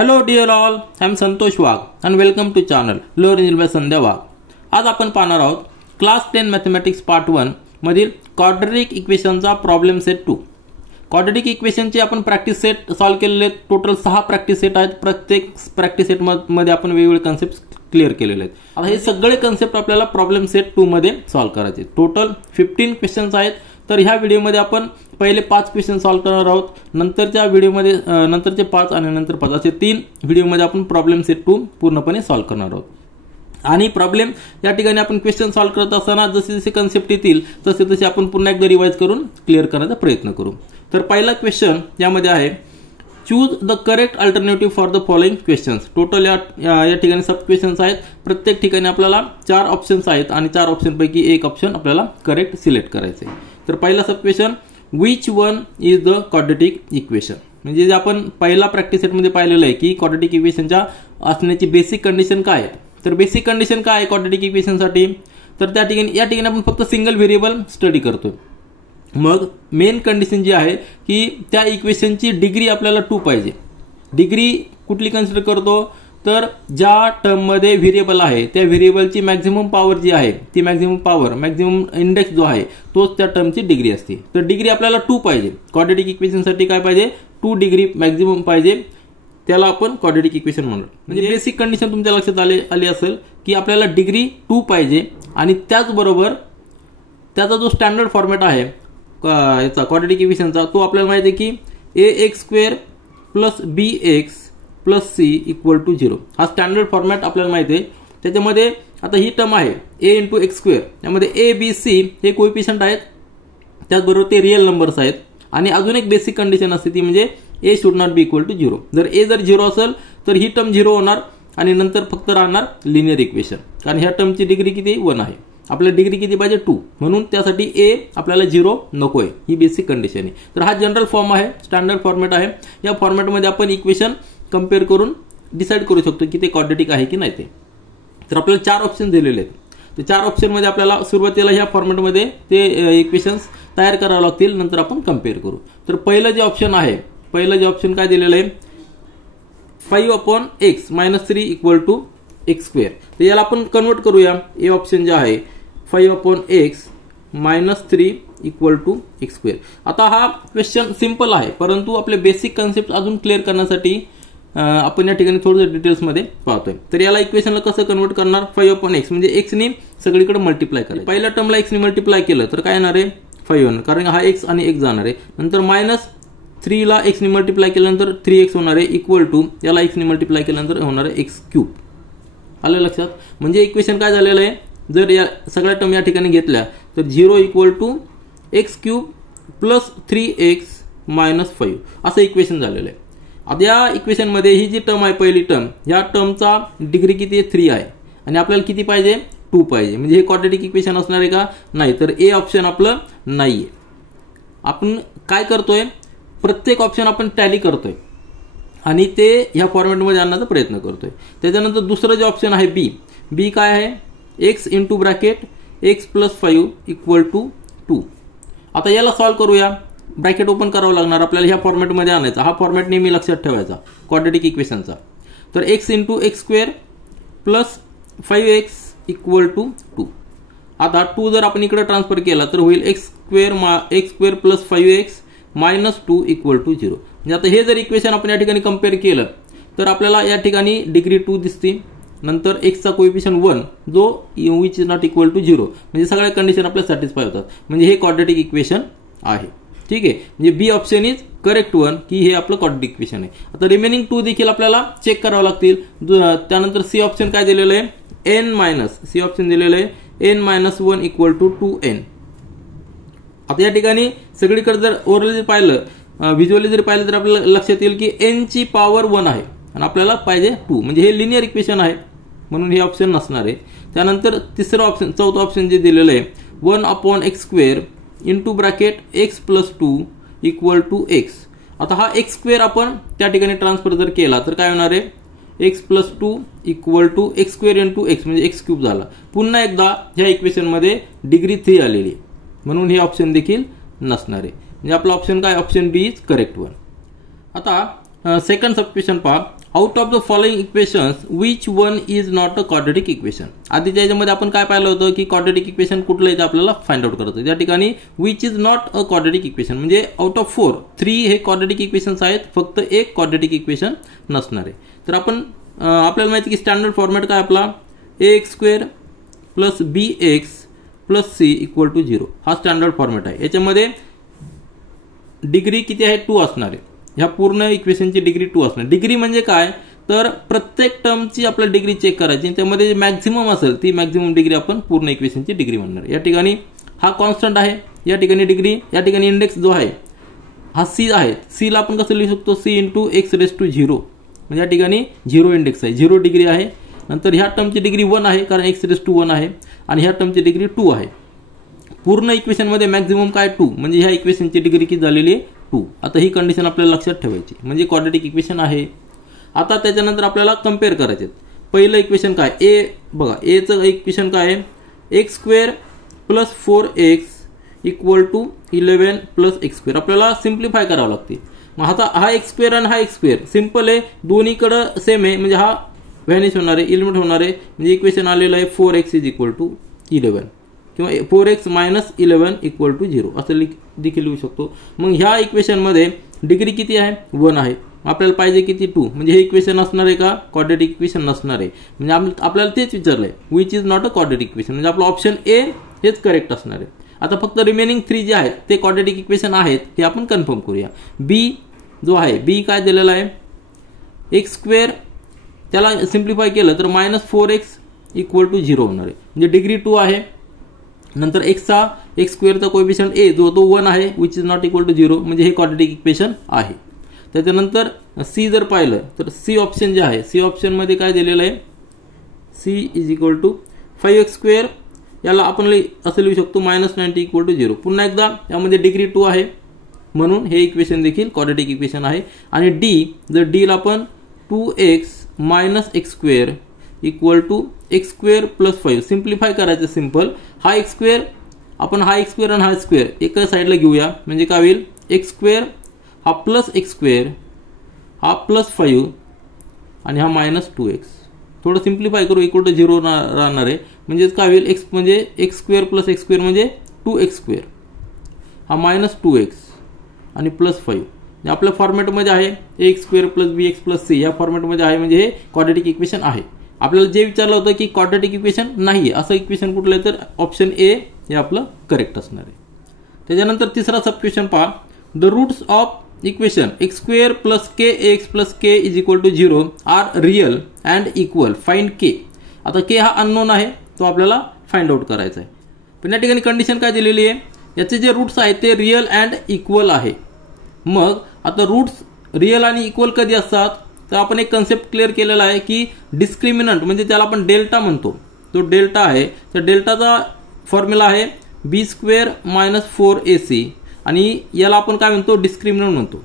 Hello dear all, I am Santosh Wagh and welcome to channel Learn English by Sandhya Wagh. आज आपण पाहणार आहोत class 10 mathematics part 1 मधील quadratic इक्वेशनचा problem set 2. Quadratic इक्वेशनचे आपण practice set solve केलेले आहेत. टोटल 6 प्रॅक्टिस सेट आहेत. प्रत्येक प्रॅक्टिस सेट मध्ये आपण वेगवेगळे कन्सेप्ट क्लिअर केलेले आहेत. आता हे सगळे कन्सेप्ट आपल्याला प्रॉब्लेम सेट 2 मध्ये सॉल्व करायचे. टोटल 15 क्वेश्चन्स आहेत. तर ह्या व्हिडिओमध्ये आपण पहिले 5 क्वेश्चन सॉल्व करणार आहोत. नंतरच्या व्हिडिओमध्ये नंतरचे 5 आणि नंतर 5 असे 3 व्हिडिओमध्ये आपण प्रॉब्लेम सेट 2 पूर्णपणे सॉल्व करणार आहोत. आणि प्रॉब्लेम या ठिकाणी आपण क्वेश्चन सॉल्व करत असताना जसे जसे कन्सेप्ट येतील तसे तसे आपण पुन्हा एकदा रिवाइज करून क्लिअर करण्याचा प्रयत्न करू. तर पहिला क्वेश्चन यामध्ये आहे choose the correct alternative for the following questions. Total या ठिकाणी सब क्वेश्चन्स आहेत. प्रत्येक ठिकाणी आपल्याला 4 ऑप्शन्स आहेत आणि 4 ऑप्शनपैकी एक ऑप्शन आपल्याला करेक्ट सिलेक्ट करायचे. तर पहिला sub question which one is the quadratic equation. म्हणजे जे आपण पहिला प्रॅक्टिस सेटमध्ये पाहिलेलं आहे की क्वाड्रॅटिक इक्वेशनच्या असण्याची बेसिक कंडिशन काय आहे. तर बेसिक कंडिशन काय आहे क्वाड्रॅटिक इक्वेशनसाठी. तर या ठिकाणी आपण फक्त सिंगल व्हेरिएबल स्टडी करतोय. मग मेन कंडिशन जी आहे की त्या इक्वेशनची डिग्री आपल्याला 2 पाहिजे. डिग्री कुठली कन्सिडर करतो तर ज्या टर्ममध्ये व्हेरिएबल आहे त्या व्हेरिएबलची मॅक्झिमम पॉवर जी आहे ती मॅक्झिमम इंडेक्स जो आहे तोच त्या टर्मची डिग्री असते. तर डिग्री आपल्याला 2 पाहिजे. क्वाड्रॅटिक इक्वेशनसाठी काय पाहिजे 2 डिग्री मॅक्झिमम पाहिजे. त्याला आपण क्वाड्रॅटिक इक्वेशन म्हणतो. म्हणजे बेसिक कंडिशन तुमच्या लक्षात आली असेल की आपल्याला डिग्री 2 पाहिजे आणि त्याचबरोबर त्याचा जो स्टँडर्ड फॉर्मॅट आहे याचा क्वाड्रॅटिक इक्वेशनचा तो आपल्याला माहिती आहे की ax² + bx + c = 0 हा स्टँडर्ड फॉर्मॅट आपल्याला माहिती आहे. त्याच्यामध्ये आता ही टर्म आहे a × x². यामध्ये a b c हे कोएफिशियंट आहेत. त्याचबरोबर ते रिअल नंबर्स आहेत. आणि अजून एक बेसिक कंडिशन असते ती म्हणजे a should not be equal to 0. जर a 0 असेल तर ही टर्म 0 होणार आणि नंतर फक्त राहणार लिनियर इक्वेशन. कारण ह्या टर्मची डिग्री किती 1 आहे. आपल्याला डिग्री किती पाहिजे 2. म्हणून त्यासाठी a आपल्याला 0 नकोय. ही बेसिक कंडिशन आहे. तर हा जनरल फॉर्म आहे, स्टँडर्ड फॉर्मॅट आहे. या फॉर्मॅटमध्ये आपण इक्वेशन कम्पेअर करून डिसाईड करू शकतो की ते क्वाड्रॅटिक आहे की नाही ते. तर आपल्याला 4 ऑप्शन दिलेले आहेत. ते 4 ऑप्शनमध्ये आपल्याला सुरुवातीला ह्या फॉर्मॅटमध्ये ते इक्वेशन्स तयार करावे लागतील. नंतर आपण कम्पेअर करू. तर पहिलं जे ऑप्शन काय दिलेलं आहे 5/x - 3 = x². तर याला आपण कन्वर्ट करूया. ए ऑप्शन जे आहे 5/x - 3 = x². आता हा क्वेश्चन सिंपल आहे परंतु आपले बेसिक कन्सेप्ट अजून क्लिअर करण्यासाठी आपण या ठिकाणी थोडं डिटेल्समध्ये पाहतोय. तर याला इक्वेशनला कसं कन्वर्ट करणार 5/x म्हणजे x ने सगळीकडे मल्टिप्लाय करायचं. पहिल्या टर्मला x ने मल्टिप्लाय केलं तर काय येणार आहे 5 होणार कारण हा x आणि x जाणार आहे. नंतर -3 ला x ने मल्टिप्लाय केल्यानंतर 3x होणार आहे = याला x ने मल्टिप्लाय केल्यानंतर होणार आहे x³. आलं लक्षात. म्हणजे इक्वेशन काय झालेलं आहे जर या सगळ्या टर्म या ठिकाणी घेतल्या तर 0 = x³ + 3x - 5 असं इक्वेशन झालेलं आहे. आता या इक्वेशनमध्ये ही जी टर्म आहे पहिली टर्म या टर्मचा डिग्री किती आहे 3 आहे आणि आपल्याला किती पाहिजे 2 पाहिजे. म्हणजे हे क्वाड्रॅटिक इक्वेशन असणार आहे का नाही. तर ए ऑप्शन आपलं नाहीये. आपण काय करतोय प्रत्येक ऑप्शन आपण टॅली करतोय आणि ते ह्या फॉर्मॅटमध्ये आणण्याचा प्रयत्न करतोय. त्याच्यानंतर दुसरं जे ऑप्शन आहे बी काय आहे x × x + 5 = 2. आता याला सॉल्व करूया. ब्रॅकेट ओपन करावं लागणार आपल्याला ह्या फॉर्मॅटमध्ये आणायचा. हा फॉर्मॅट नेहमी लक्षात ठेवायचा क्वाड्रॅटिक इक्वेशनचा. तर x × x² + 5x = 2. आता 2 जर आपण इकडे ट्रान्सफर केला तर होईल x² + 5x - 2 = 0. म्हणजे आता हे जर इक्वेशन आपण या ठिकाणी कम्पेअर केलं तर आपल्याला या ठिकाणी डिग्री 2 दिसते. नंतर x चा कोएफिशियंट 1 जो which is not equal to 0 म्हणजे सगळ्या कंडिशन आपल्याला सॅटिस्फाय होतात. म्हणजे हे क्वाड्रॅटिक इक्वेशन आहे. ठीक आहे. म्हणजे बी ऑप्शन इज करेक्ट वन की हे आपलं क्वाड्रॅटिक इक्वेशन आहे. आता रिमेनिंग 2 देखील आपल्याला चेक करावं लागतील. त्यानंतर सी ऑप्शन काय दिलेलं आहे सी ऑप्शन दिलेलं आहे n - 1 = 2n. आता या ठिकाणी सगळीकडे जर ओरली पाहिलं व्हिज्युअली जर पाहिलं तर आपल्याला लक्षात येईल की n ची पॉवर 1 आहे आणि आपल्याला पाहिजे 2 म्हणजे हे लिनियर इक्वेशन आहे म्हणून हे ऑप्शन नसणार आहे. त्यानंतर चौथं ऑप्शन जे दिलेलं आहे 1/x² × x + 2 = x. आता हा x² आपण त्या ठिकाणी ट्रान्सफर जर केला तर काय होणार आहे x + 2 = x² × x म्हणजे x³ झाला. पुन्हा एकदा ह्या इक्वेशनमध्ये डिग्री 3 आलेली आहे म्हणून हे ऑप्शन देखील नसणार आहे. म्हणजे आपला ऑप्शन काय option B is correct one. आता सेकंड सब क्वेश्चन पहा out of the following equations which one is not a quadratic equation. आधीच्या याच्यामध्ये आपण काय पाहिलं होतं की क्वाड्रेटिक इक्वेशन कुठलं आहे ते आपल्याला फाइंड आउट करायचं. त्या ठिकाणी which is not a quadratic equation म्हणजे आउट ऑफ 4 3 हे क्वाड्रेटिक इक्वेशन्स आहेत, फक्त एक क्वाड्रेटिक इक्वेशन नसणार आहे. तर आपण आपल्याला माहिती की स्टँडर्ड फॉर्मॅट काय आपला ax² plus bx plus c equal to 0 हा स्टँडर्ड फॉर्मॅट आहे. याच्यामध्ये डिग्री किती आहे 2 असणार आहे. ह्या पूर्ण इक्वेशनची डिग्री 2 असणार. डिग्री म्हणजे काय तर प्रत्येक टर्मची आपल्याला डिग्री चेक करायची, त्यामध्ये जे मॅक्झिमम असेल ती मॅक्झिमम डिग्री आपण पूर्ण इक्वेशनची डिग्री म्हणणार. या ठिकाणी हा कॉन्स्टंट आहे, या ठिकाणी डिग्री, या ठिकाणी इंडेक्स जो आहे हा c आहे. c ला आपण कसं लिहू शकतो c इंटू x⁻0 म्हणजे या ठिकाणी 0 इंडेक्स आहे, 0 डिग्री आहे. नंतर ह्या टर्मची डिग्री 1 आहे कारण x⁻1 आहे आणि ह्या टर्मची डिग्री 2 आहे. पूर्ण इक्वेशनमध्ये मॅक्झिमम काय 2 म्हणजे ह्या इक्वेशनची डिग्री किती झालेली आहे 2. आता ही कंडिशन आपल्याला लक्षात ठेवायची म्हणजे क्वाड्रेटिक इक्वेशन आहे. आता त्याच्यानंतर आपल्याला कम्पेअर करायचे. पहिलं इक्वेशन काय ए बघा, एचं इक्वेशन काय आहे x² plus 4x equal to 11 plus x². आपल्याला सिम्प्लिफाय करावं लागते. मग आता हा x² आणि हा x² सिंपल आहे, दोन्हीकडं सेम आहे म्हणजे हा व्हॅनिश होणार आहे, इलिमिनेट होणार आहे. म्हणजे इक्वेशन आलेलं आहे 4x इज इक्वल टू 11 किंवा 4x मायनस 11 इक्वल टू 0 असं देखील लिहू शकतो. मग ह्या इक्वेशनमध्ये डिग्री किती आहे 1 आहे. आपल्याला पाहिजे किती 2 म्हणजे हे इक्वेशन असणार आहे का क्वाड्रेटिक इक्वेशन नसणार आहे. म्हणजे आपल्याला तेच विचारलंय which is not a quadratic equation म्हणजे आपलं ऑप्शन ए हेच करेक्ट असणार आहे. आता फक्त रिमेनिंग 3 जे आहेत ते क्वाड्रेटिक इक्वेशन आहेत हे आपण कन्फर्म करूया. बी जो आहे बी काय दिलेला आहे x² त्याला सिम्प्लिफाय केलं तर -4x इक्वल टू 0 होणार आहे म्हणजे डिग्री 2 आहे. नंतर x² चा कोएफिशियंट a जो तो 1 आहे which is not equal to 0 म्हणजे हे क्वाड्रेटिक इक्वेशन आहे. त्याच्यानंतर सी जर पाहिलं तर सी ऑप्शन जे आहे सी ऑप्शन मध्ये काय दिलेलं आहे c is equal to 5x². याला आपण असं लिहू शकतो -90 इक्वल टू 0. पुन्हा एकदा यामध्ये डिग्री 2 आहे म्हणून हे इक्वेशन देखील क्वाड्रेटिक इक्वेशन आहे. आणि डी जर डी ला आपण 2x minus x² equal to x² plus 5 simplify करायचं सिंपल. हा x² आपण हा x² आणि हा x² एका साईडला घेऊया म्हणजे काय होईल x² हा प्लस x² हा प्लस 5 आणि हा -2x. थोडं सिम्प्लिफाय करू इक्वल टू 0 राहणार आहे म्हणजे काय होईल x म्हणजे x² प्लस x² म्हणजे 2x² हा -2x आणि प्लस 5 आपल्या फॉर्मॅटमध्ये आहे ax² plus bx plus c या फॉर्मॅटमध्ये आहे म्हणजे हे क्वाड्रेटिक इक्वेशन आहे. आपल्याला जे विचारलं होतं की क्वाड्रेटिक इक्वेशन नाही असं इक्वेशन कुठलं आहे तर ऑप्शन ए हे आपलं करेक्ट असणार आहे. त्याच्यानंतर तिसरा सब क्वेश्चन पहा. The roots of equation x² plus kx plus k is equal to 0 are real and equal find k. आता k हा अननोन आहे तो आपल्याला फाइंड आउट करायचा आहे. पण या ठिकाणी कंडिशन काय दिलेली आहे याचे जे रूट्स आहेत ते रियल अँड इक्वल आहे. मग आता रूट्स रियल आणि इक्वल कधी असतात तर आपण एक कन्सेप्ट क्लिअर केलेला आहे की डिस्क्रिमिनंट म्हणजे त्याला आपण डेल्टा म्हणतो. तो डेल्टा आहे तर डेल्टाचा फॉर्म्युला आहे b² मायनस 4ac आणि याला आपण काय म्हणतो डिस्क्रिमिनंट म्हणतो.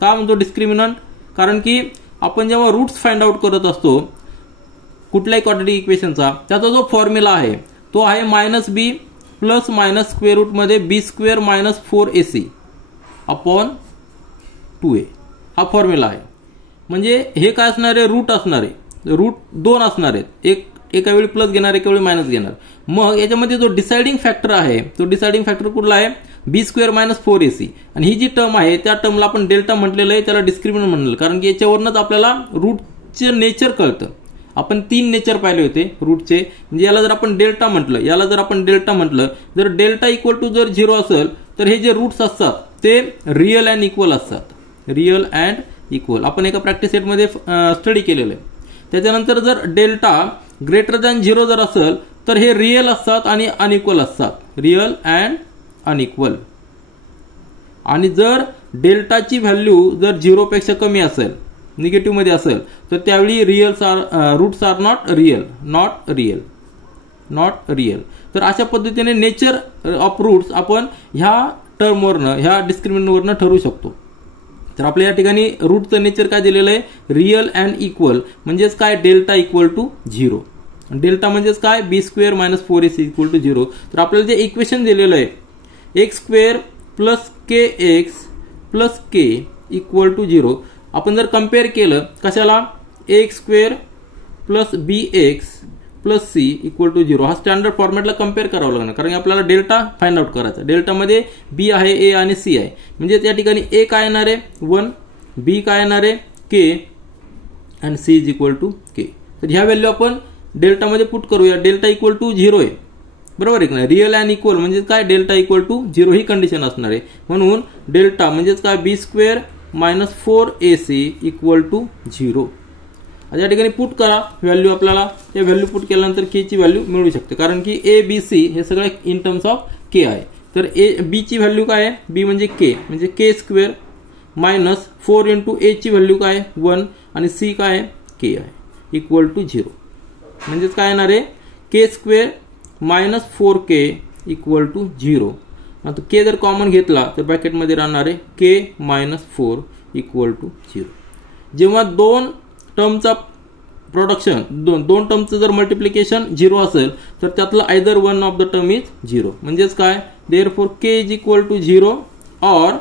का म्हणतो डिस्क्रिमिनंट कारण की आपण जेव्हा रूट्स फाइंड आउट करत असतो कुठल्याही क्वाड्रेटिक इक्वेशनचा त्याचा जो फॉर्म्युला आहे तो आहे -b plus minus square root मध्ये b² minus 4ac upon 2a हा फॉर्म्युला आहे. म्हणजे हे काय असणार आहे रूट असणार आहे, रूट 2 असणार आहेत, एका वेळी प्लस घेणार एका वेळी मायनस घेणार. मग याच्यामध्ये जो डिसाइडिंग फॅक्टर आहे तो डिसाइडिंग फॅक्टर कुठला आहे b² मायनस 4ac आणि ही जी टर्म आहे त्या टर्मला आपण डेल्टा म्हटलेलं आहे त्याला डिस्क्रिमिनंट म्हणलं कारण की याच्यावरूनच आपल्याला रूटचे नेचर कळतं. आपण 3 नेचर पाहिले होते रूटचे म्हणजे याला जर आपण डेल्टा म्हटलं याला जर आपण डेल्टा म्हटलं जर डेल्टा इक्वल टू जर 0 असेल तर हे जे रूट्स असतात ते रियल अँड इक्वल असतात. रियल अँड इक्वल आपण एका प्रॅक्टिस सेटमध्ये स्टडी केलेलं आहे. त्याच्यानंतर जर डेल्टा ग्रेटर दॅन 0 जर असेल तर हे रियल असतात आणि अनइक्वल असतात. Real and unequal. आणि जर डेल्टाची व्हॅल्यू जर 0 पेक्षा कमी असेल निगेटिव्ह मध्ये असेल तर त्यावेळी रूट्स आर नॉट रियल. तर अशा पद्धतीने नेचर ऑफ रूट्स आपण ह्या टर्मवरनं ह्या डिस्क्रिमिनंटवरनं ठरवू शकतो. तर आपल्या या ठिकाणी रूटचं नेचर काय दिलेलं आहे रियल अँड इक्वल म्हणजेच काय डेल्टा इक्वल टू 0. डेल्टा म्हणजेच काय b² minus 4ac equal to 0. तर आपल्याला जे इक्वेशन दिलेलं आहे x² plus kx plus k equal to 0 आपण जर कम्पेअर केलं कशाला X square plus B X plus C equal to 0 हा स्टँडर्ड फॉर्मॅटला कम्पेअर करावं लागणार, कारण आपल्याला डेल्टा फाइंड आउट करायचा. डेल्टामध्ये बी आहे, ए आणि सी आहे. म्हणजे त्या ठिकाणी ए काय येणार आहे 1, बी काय येणार आहे के आणि सी इज इक्वल टू के. तर ह्या व्हॅल्यू आपण डेल्टामध्ये पुट करूया. डेल्टा इक्वल टू 0 आहे, बरोबर आहे की नाही. रिअल अँड इक्वल म्हणजे काय डेल्टा इक्वल टू 0 ही कंडिशन असणार आहे. म्हणून डेल्टा म्हणजेच काय B square minus 4ac equal to 0. या ठिकाणी पुट करा व्हॅल्यू, आपल्याला त्या व्हॅल्यू पुट केल्यानंतर के ची व्हॅल्यू मिळू शकते, कारण की ए बी सी हे सगळं इन टर्म्स ऑफ के आहे. तर ए बी ची व्हॅल्यू काय आहे, बी म्हणजे के स्क्वेअर मायनस 4 इंटू ए ची व्हॅल्यू काय आहे 1 आणि सी काय आहे के आहे इक्वल टू 0. म्हणजेच काय येणार आहे K square minus 4k equal to 0. आता के जर कॉमन घेतला तर ब्रॅकेटमध्ये राहणार आहे के मायनस 4 इक्वल टू 0. जेव्हा दोन टर्मचा प्रोडक्शन दोन टर्मचं जर मल्टिप्लिकेशन 0 असेल तर त्यातलं either one of the term is 0. म्हणजेच काय therefore K is equal to 0 और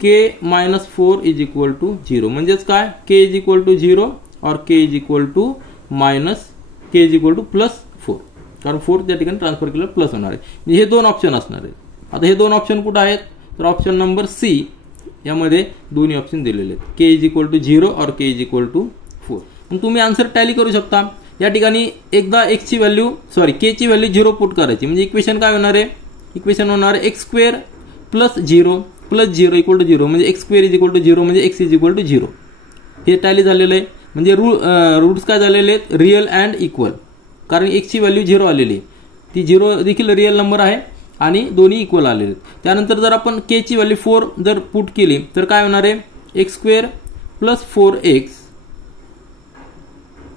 K minus 4 is equal to 0. म्हणजेच काय के इज इक्वल टू 0 और K is equal to minus K is equal to plus 4, कारण 4 त्या ठिकाणी ट्रान्सफर केलं प्लस होणार आहे. म्हणजे हे दोन ऑप्शन असणार आहेत. आता हे दोन ऑप्शन कुठे आहेत, तर ऑप्शन नंबर सी यामध्ये दोन्ही ऑप्शन दिलेले आहेत, के इज इक्वल टू 0 और के इज इक्वल टू 4. मग तुम्ही आन्सर टॅली करू शकता. या ठिकाणी एकदा एक्स ची व्हॅल्यू के ची व्हॅल्यू 0 पुट करायची, म्हणजे इक्वेशन काय होणार आहे, इक्वेशन होणार आहे x square plus 0 equal to 0, म्हणजे X square is equal to 0 म्हणजे एक्स इज इक्वल टू 0. हे टॅली झालेलं आहे. म्हणजे रूट्स काय झालेले आहेत रिअल अँड इक्वल, कारण एक्स ची व्हॅल्यू 0 आलेली, ती 0 देखील रिअल नंबर आहे आणि दोन्ही इक्वल आलेले आहेत. त्यानंतर जर आपण के ची व्हॅल्यू 4 जर पुट केली तर काय होणार आहे x square plus 4x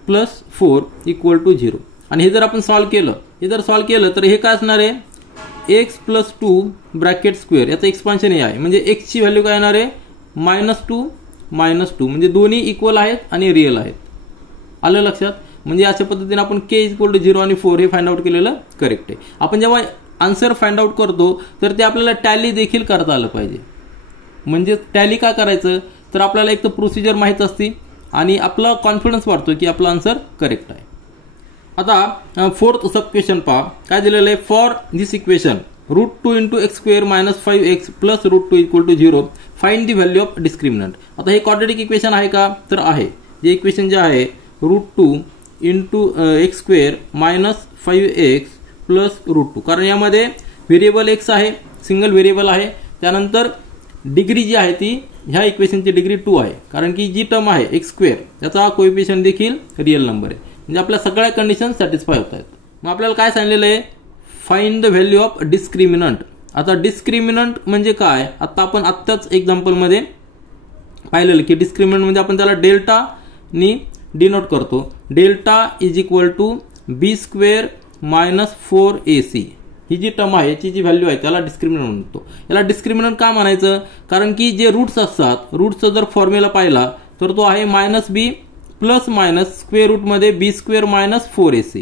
plus 4 equal to 0. आणि हे जर आपण सॉल्व्ह केलं, तर हे काय असणार आहे एक्स प्लस 2 ब्रॅकेट स्क्वेअर, याचं एक्सपान्शन हे आहे. म्हणजे एक्स ची व्हॅल्यू काय येणार आहे -2 म्हणजे दोन्ही इक्वल आहेत आणि रिअल आहेत. आलं लक्षात. म्हणजे अशा पद्धतीने आपण के इक्वल टू 0 आणि 4 हे फाइंड आउट केलेलं करेक्ट आहे. आपण जेव्हा आन्सर फाइंड आउट करतो तर ते आपल्याला टॅली देखील करता आलं पाहिजे. म्हणजे टॅली का करायचं, तर आपल्याला एक तर प्रोसिजर माहीत असते आणि आपला कॉन्फिडन्स वाढतो की आपला आन्सर करेक्ट आहे. आता फोर्थ सब क्वेश्चन पहा काय दिलेलं आहे. For this equation √2 into X square minus 5x plus √2 equal to 0 find the value of discriminant. आता हे क्वाड्रेटिक इक्वेशन आहे का, तर आहे. जे इक्वेशन जे आहे √2 into X square minus 5x plus √2, कारण यामध्ये व्हेरिएबल एक्स आहे, सिंगल व्हेरिएबल आहे. त्यानंतर डिग्री जी आहे ती ह्या इक्वेशनची डिग्री 2 आहे, कारण की जी टर्म आहे एक्स स्क्वेअर याचा कोएफिशियंट देखील रिअल नंबर आहे. म्हणजे आपल्या सगळ्या कंडिशन सॅटिस्फाय होत आहेत. मग आपल्याला काय सांगितलेलं आहे find the value of discriminant. आता डिस्क्रिमिनंट म्हणजे काय, आता आपण आत्ताच एक्झाम्पलमध्ये पाहिलेलं की डिस्क्रिमिनंट म्हणजे आपण त्याला डेल्टानी डिनोट करतो. Delta is equal to B square minus 4ac ही जी टर्म आहे याची जी व्हॅल्यू आहे त्याला डिस्क्रिमिनंट म्हणतो. याला डिस्क्रिमिनंट का म्हणायचं, कारण की जे रूट्स असतात रूट्सचा जर फॉर्म्युला पाहिला तर तो आहे -b प्लस मायनस स्क्वेअर रूटमध्ये B square minus 4ac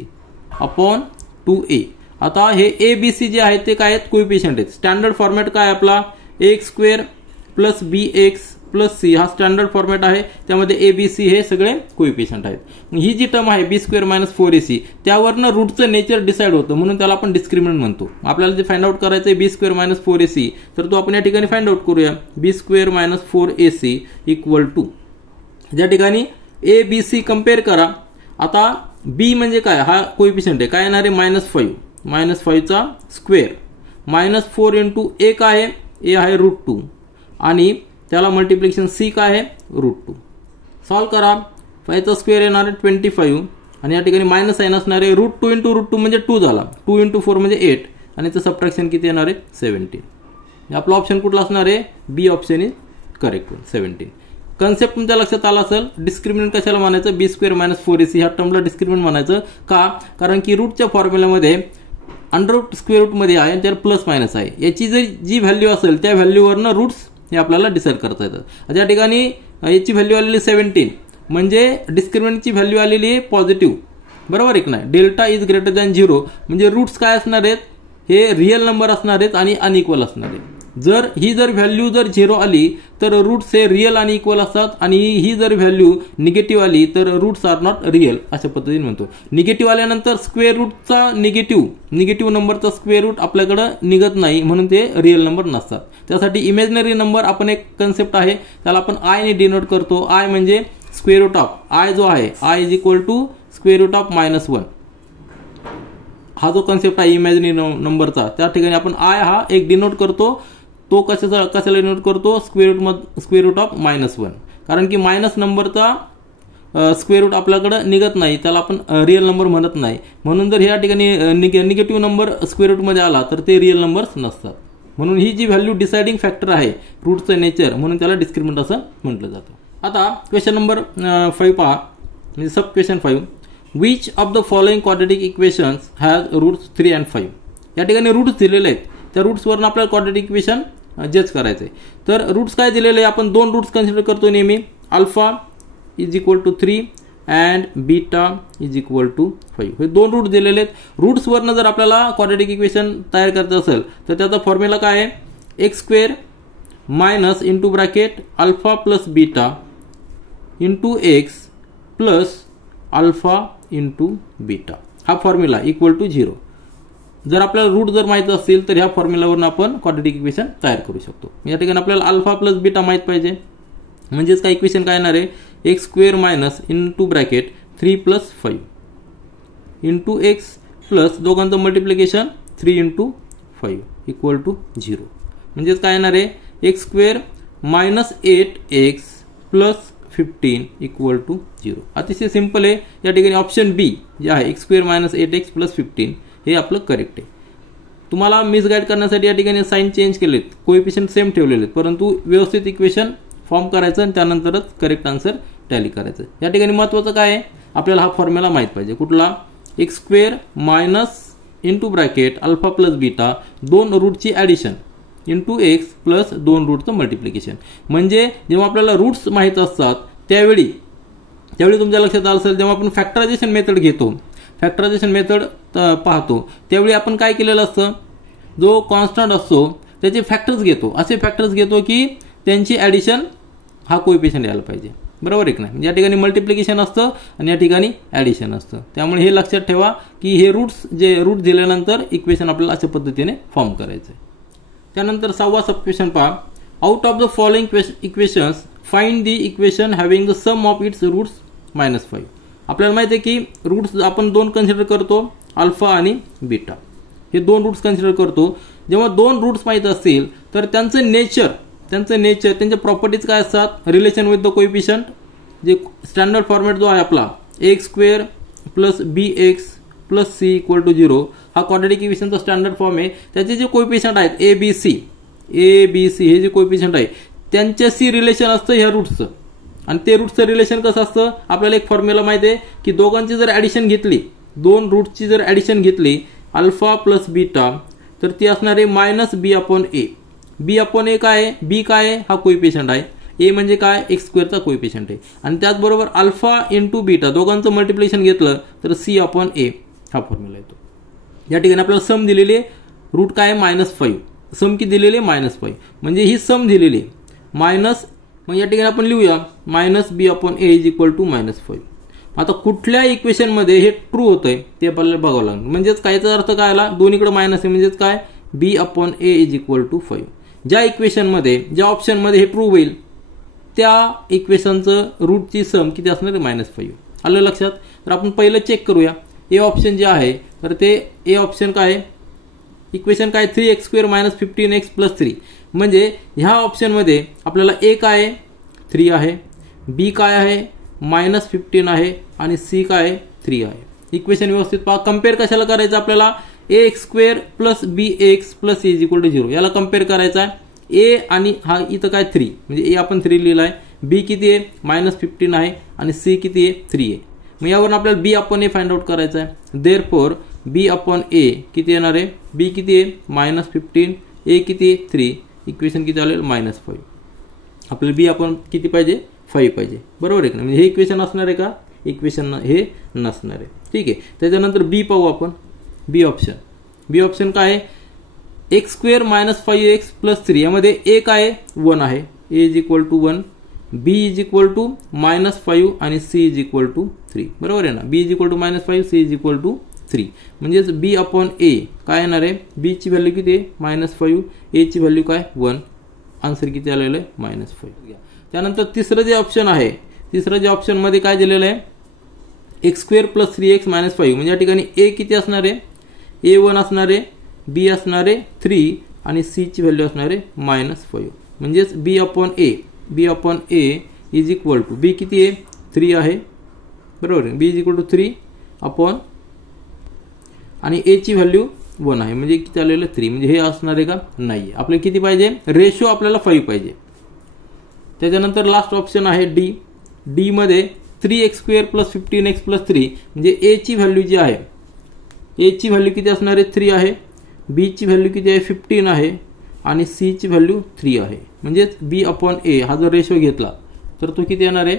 upon 2a. आता हे ए बी सी जे आहेत ते काय आहेत कोएफिशियंट आहेत. स्टँडर्ड फॉर्मॅट काय आपला X square plus B X plus C हा स्टँडर्ड फॉर्मॅट आहे. त्यामध्ये ए बी सी हे सगळे कोएफिशियंट आहेत. ही जी टर्म आहे बी स्क्वेअर मायनस 4ac त्यावरनं रूटचं नेचर डिसाईड होतं, म्हणून त्याला आपण डिस्क्रिमिनंट म्हणतो. आपल्याला जे फाइंड आउट करायचं आहे बी स्क्वेअर मायनस 4ac तर तो आपण या ठिकाणी फाइंड आउट करूया. B square minus 4ac equal to ज्या ठिकाणी ए बी सी कम्पेअर करा. आता बी म्हणजे काय हा कोएफिशियंट आहे, काय येणार आहे -5 चा स्क्वेअर -4 इंटू ए काय आहे ए आहे √2 आणि त्याला मल्टिप्लिकेशन सी काय आहे √2. सॉल्व करा. 5 चा स्क्वेअर येणार आहे 25 आणि या ठिकाणी मायनस साइन असणार आहे. √2 इंटू √2 म्हणजे 2 झाला, 2 इंटू 4 म्हणजे 8 आणि त्याचं सबट्रॅक्शन किती येणार आहे 17. आपला ऑप्शन कुठला असणार आहे बी ऑप्शन इज करेक्ट 17. कन्सेप्ट तुमच्या लक्षात आला असेल. डिस्क्रिमिनंट कशाला म्हणायचं बी स्क्वेअर मायनस 4ac ह्या टर्मला डिस्क्रिमिनंट म्हणायचं का, कारण की रूटच्या फॉर्म्युल्यामध्ये अंडररूट स्क्वेअर रूटमध्ये आहे आणि त्याला प्लस मायनस आहे. याची जर जी व्हॅल्यू असेल त्या व्हॅल्यूवरनं रूट्स हे आपल्याला डिसाईड करता येतात. या ठिकाणी याची व्हॅल्यू आलेली 17 म्हणजे डिस्क्रिमिनंटची व्हॅल्यू आलेली आहे पॉझिटिव्ह, बरोबर आहे की नाही. डेल्टा इज ग्रेटर दॅन 0 म्हणजे रूट्स काय असणार आहेत हे रिअल नंबर असणार आहेत आणि अनइक्वल असणार आहेत. जर ही व्हॅल्यू जर 0 आली तर रूट्स हे रिअल आणि इक्वल असतात, आणि ही जर व्हॅल्यू निगेटिव्ह आली तर रूट्स आर नॉट रिअल अशा पद्धतीने म्हणतो. निगेटिव्ह आल्यानंतर स्क्वेअर रूटचा निगेटिव्ह नंबरचा स्क्वेअर रूट आपल्याकडे निघत नाही, म्हणून ते रिअल नंबर नसतात. त्यासाठी इमॅजिनरी नंबर आपण एक कन्सेप्ट आहे त्याला आपण आय ने डिनोट करतो. आय म्हणजे स्क्वेअर रूट ऑफ आय जो आहे I is equal to square root of -1. हा जो कन्सेप्ट आहे इमॅजिनरी नंबरचा, त्या ठिकाणी आपण आय हा एक डिनोट करतो. तो कशाला डिनोट करतो? Square root of -1. कारण की मायनस नंबरचा स्क्वेअर रूट आपल्याकडे निघत नाही, त्याला आपण रिअल नंबर म्हणत नाही. म्हणून जर ह्या ठिकाणी निगेटिव्ह नंबर स्क्वेअर रूटमध्ये आला तर ते रिअल नंबर्स नसतात. म्हणून ही जी व्हॅल्यू डिसाइडिंग फॅक्टर आहे रूटचं नेचर, म्हणून त्याला डिस्क्रिमिनंट असं म्हटलं जातं. आता क्वेश्चन नंबर 5 पहा, म्हणजे sub question 5. Which of the following quadratic equations has roots 3 and 5. या ठिकाणी रूट्स दिलेले आहेत, त्या रूट्सवरून आपल्याला क्वाड्रॅटिक इक्वेशन जज करायचं आहे. तर रूट्स काय दिलेले आहे? आपण 2 रूट्स कन्सिडर करतो नेहमी. Alpha is equal to 3 and beta is equal to 5. हे 2 रूट्स दिलेले आहेत. रूट्सवरनं जर आपल्याला क्वाड्रॅटिक इक्वेशन तयार करायचं असेल तर त्याचा फॉर्म्युला काय आहे? X square minus into bracket alpha plus beta into x plus alpha into beta. हा फॉर्म्युला इक्वल टू 0. जर आपल्याला रूट जर माहित असतील तर ह्या फॉर्म्युलावरून आपण क्वाड्रॅटिक इक्वेशन तयार करू शकतो. या ठिकाणी आपल्याला अल्फा प्लस बीटा माहित पाहिजे, म्हणजेच काय इक्वेशन काय येणार आहे? X square minus into bracket 3 + 5 into x plus दोघांचं मल्टिप्लिकेशन 3 × 5 इक्वल टू 0. म्हणजेच काय येणार आहे? X square minus 8x plus 15 equal to 0. अतिशय सिंपल आहे. या ठिकाणी ऑप्शन बी जे आहे x square minus 8x plus 15 हे आपलं करेक्ट आहे. तुम्हाला मिसगाईड करण्यासाठी या ठिकाणी साइन चेंज केलेत, कोएफिशियंट सेम ठेवलेले आहेत, परंतु व्यवस्थित इक्वेशन फॉर्म करायचं आणि त्यानंतरच करेक्ट आन्सर टॅली करायचं. या ठिकाणी महत्त्वाचं काय आहे? आपल्याला हा फॉर्म्युला माहित पाहिजे. कुठला? X square minus into bracket alpha plus beta 2 रूटची ॲडिशन इंटू एक्स प्लस 2 रूटचं मल्टिप्लिकेशन. म्हणजे जेव्हा आपल्याला रूट्स माहीत असतात त्यावेळी तुमच्या लक्षात आलं असेल, जेव्हा आपण फॅक्टरायझेशन मेथड घेतो, फॅक्टरायझेशन मेथड पाहतो, त्यावेळी आपण काय केलेलं असतं? जो कॉन्स्टंट असतो त्याचे फॅक्टर्स घेतो, असे फॅक्टर्स घेतो की त्यांची ॲडिशन हा कोएफिशियंट यायला पाहिजे. बरोबर आहे की नाही? या ठिकाणी मल्टिप्लिकेशन असतं आणि या ठिकाणी ॲडिशन असतं. त्यामुळे हे लक्षात ठेवा की हे रूट दिल्यानंतर इक्वेशन आपल्याला अशा पद्धतीने फॉर्म करायचं आहे. त्यानंतर 6वा सब क्वेश्चन पहा. Out of the following equations find the equation having the sum of its roots -5. आपल्याला माहिती आहे की रूट्स आपण 2 कन्सिडर करतो, अल्फा आणि बीटा. हे 2 रूट्स कन्सिडर करतो. जेव्हा 2 रूट्स माहीत असतील तर त्यांचं नेचर त्यांच्या प्रॉपर्टीज काय असतात? रिलेशन विथ द कोएफिशियंट, जे स्टँडर्ड फॉर्मॅट जो आहे आपला X square plus B X plus C equal to 0, हा क्वाड्रॅटिक इक्वेशनचा स्टँडर्ड फॉर्म आहे. त्याचे जे कोएफिशियंट आहेत ए बी सी हे जे कोएफिशियंट आहे त्यांच्याशी रिलेशन असतं ह्या रूट्सचं. आणि ते रूटचं रिलेशन कसं असतं? आपल्याला एक फॉर्म्युला माहिती आहे की दोघांची जर ॲडिशन घेतली, 2 रूटची जर ॲडिशन घेतली अल्फा प्लस बीटा, तर ती असणार आहे -b/a. b/a काय आहे? बी काय आहे? हा कोएफिशियंट आहे. ए म्हणजे काय? एक्स स्क्वेअरचा कोएफिशियंट आहे. आणि त्याचबरोबर अल्फा इंटू बीटा दोघांचं मल्टिप्लिकेशन घेतलं तर c/a हा फॉर्म्युला येतो. या ठिकाणी आपल्याला सम दिलेली आहे, रूट काय आहे? -5. सम की दिलेली आहे? -5. म्हणजे ही सम दिलेली आहे मायनस. मग या ठिकाणी आपण लिहूया -b/a इज इक्वल टू -5. आता कुठल्या इक्वेशनमध्ये हे ट्रू होतंय ते आपल्याला बघावं लागेल. म्हणजेच कायचा अर्थ काय आला? दोन्हीकडे मायनस आहे, म्हणजेच काय? b/a is equal to 5. ज्या इक्वेशनमध्ये ज्या ऑप्शनमध्ये हे ट्रू होईल त्या इक्वेशनचं रूटची सम किती असणार आहे? -5. आलं लक्षात? तर आपण पहिलं चेक करूया. ए ऑप्शन जे आहे तर ते ए ऑप्शन काय आहे? इक्वेशन काय? 3x² - 15x + 3. म्हणजे ह्या ऑप्शनमध्ये आपल्याला ए काय आहे? 3 आहे, बी काय आहे? -15 आहे आणि सी काय आहे? 3 आहे. इक्वेशन व्यवस्थित पहा. कम्पेअर कशाला करायचं आपल्याला? ax² + bx + c = 0 याला कम्पेअर करायचा आहे. ए आणि हा इथं काय 3, म्हणजे ए आपण 3 लिहिला आहे, बी किती आहे? -15 आहे आणि सी किती आहे? 3 आहे. मग यावरून आपल्याला b/a फाइंड आउट करायचा आहे. देअरफॉर b/a किती येणार आहे? बी किती आहे? -15, ए किती आहे? 3. इक्वेशन किती आलेलं? -5. आपल्याला बी आपण किती पाहिजे? 5 पाहिजे. बरोबर आहे का? म्हणजे हे इक्वेशन असणार आहे का? इक्वेशन हे नसणार आहे. ठीक आहे. त्याच्यानंतर बी पाहू आपण. बी ऑप्शन काय आहे? X square minus 5x plus 3 यामध्ये ए काय 1 आहे, A is equal to 1, B is equal to -5 आणि सी इज इक्वल टू 3. बरोबर आहे ना. B is equal to -5, C is equal to 3. म्हणजेच बी अपॉन ए काय येणार आहे, बी ची व्हॅल्यू किती आहे -5, ए ची व्हॅल्यू काय 1. आन्सर किती आलेलं आहे -5. त्यानंतर तिसरं जे ऑप्शन आहे, तिसरं जे ऑप्शन मध्ये काय दिलेलं आहे, एक्स स्क्वेअर प्लस 3x -5. म्हणजे या ठिकाणी ए किती असणार आहे, ए 1 असणार आहे, बी असणार आहे 3 आणि सी ची व्हॅल्यू असणार आहे -5. म्हणजेच B upon A is equal to B किती आहे 3 आहे. बरोबर आहे. B is equal to 3 upon आणि ए ची व्हॅल्यू 1 आहे. म्हणजे किती आलेलं 3. म्हणजे हे असणार आहे का, नाही. आपल्याला किती पाहिजे, रेशो आपल्याला 5 पाहिजे. त्याच्यानंतर लास्ट ऑप्शन आहे डी. डी मध्ये 3x square plus 15x plus 3. म्हणजे ए ची व्हॅल्यू जी आहे, ए ची व्हॅल्यू किती असणार आहे 3 आहे, बी ची व्हॅल्यू किती आहे 15 आहे आणि सी ची व्हॅल्यू 3 आहे. म्हणजेच बी अपॉन ए हा जर रेशो घेतला तर तो किती येणार आहे,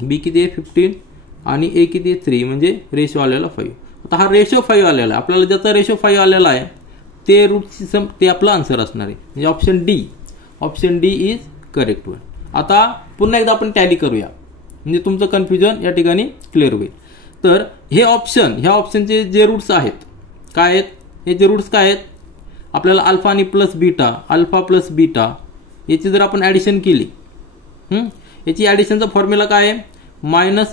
बी किती आहे 15 आणि ए किती आहे 3. म्हणजे रेशो आलेला 5. आता हा रेशो 5 आलेला आहे. आपल्याला ज्याचा रेशो 5 आलेला आहे ते रूटची सम, ते आपलं आन्सर असणार आहे. म्हणजे option D is correct one. आता पुन्हा एकदा आपण टॅली करूया म्हणजे तुमचं कन्फ्युजन या ठिकाणी क्लिअर होईल. तर हे ऑप्शन, ह्या ऑप्शनचे जे रूट्स आहेत काय आहेत, हे जे रूट्स काय आहेत, आपल्याला अल्फा आणि plus beta, alpha plus beta याची जर आपण ॲडिशन केली, याची ॲडिशनचा फॉर्म्युला काय आहे,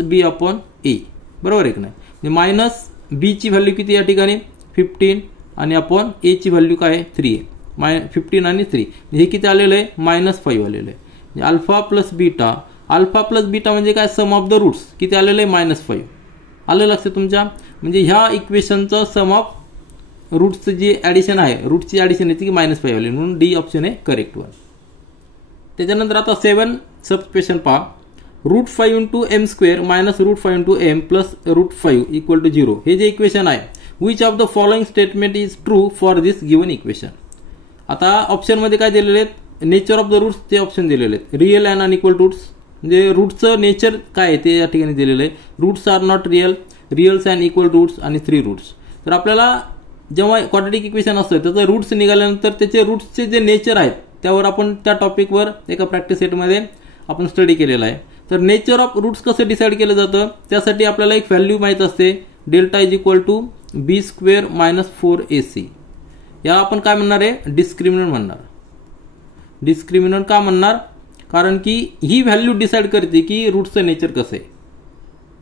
-b अपॉन ए. बरोबर आहे की नाही. म्हणजे मायनस बी ची व्हॅल्यू किती या ठिकाणी 15 आणि अपॉन ए ची व्हॅल्यू काय आहे 3 आहे. 15 आणि 3 हे किती आलेलं आहे -5 आलेलं आहे. म्हणजे अल्फा प्लस बीटा म्हणजे काय, सम ऑफ द रूट्स किती आलेलं आहे -5. आलं लक्षात तुमच्या. म्हणजे ह्या इक्वेशनचं सम ऑफ रूट्सचं जी ॲडिशन आहे, रूटची ॲडिशन येते की -5 आली. म्हणून डी ऑप्शन आहे करेक्ट वन. त्याच्यानंतर आता 7 सबस्पेशन पहा. √5 into M square minus √5 into M plus √5 equal to 0. हे जे इक्वेशन आहे, which of the following statement is true for this given equation. आता ऑप्शनमध्ये काय दिलेले आहेत, नेचर ऑफ द रूट्स ते ऑप्शन दिलेले आहेत. रिअल अँड अनइक्वल रूट्स म्हणजे रूटचं नेचर काय आहे ते या ठिकाणी दिलेलं आहे. Roots are not real, reals and equal roots आणि 3 रूट्स. तर आपल्याला जेव्हा क्वाड्रॅटिक इक्वेशन असतं त्याचं रूट्स निघाल्यानंतर त्याचे रूट्सचे जे नेचर आहेत त्यावर आपण त्या टॉपिकवर एका प्रॅक्टिस सेटमध्ये आपण स्टडी केलेला आहे. तर नेचर ऑफ रूट्स कसं डिसाईड केलं जातं, त्यासाठी आपल्याला एक व्हॅल्यू माहीत असते, delta is equal to B square minus 4ac. या आपण काय म्हणणार आहे, डिस्क्रिमिनंट म्हणणार. डिस्क्रिमिनंट का म्हणणार, कारण की ही व्हॅल्यू डिसाईड करते की रूटचं नेचर कसं आहे.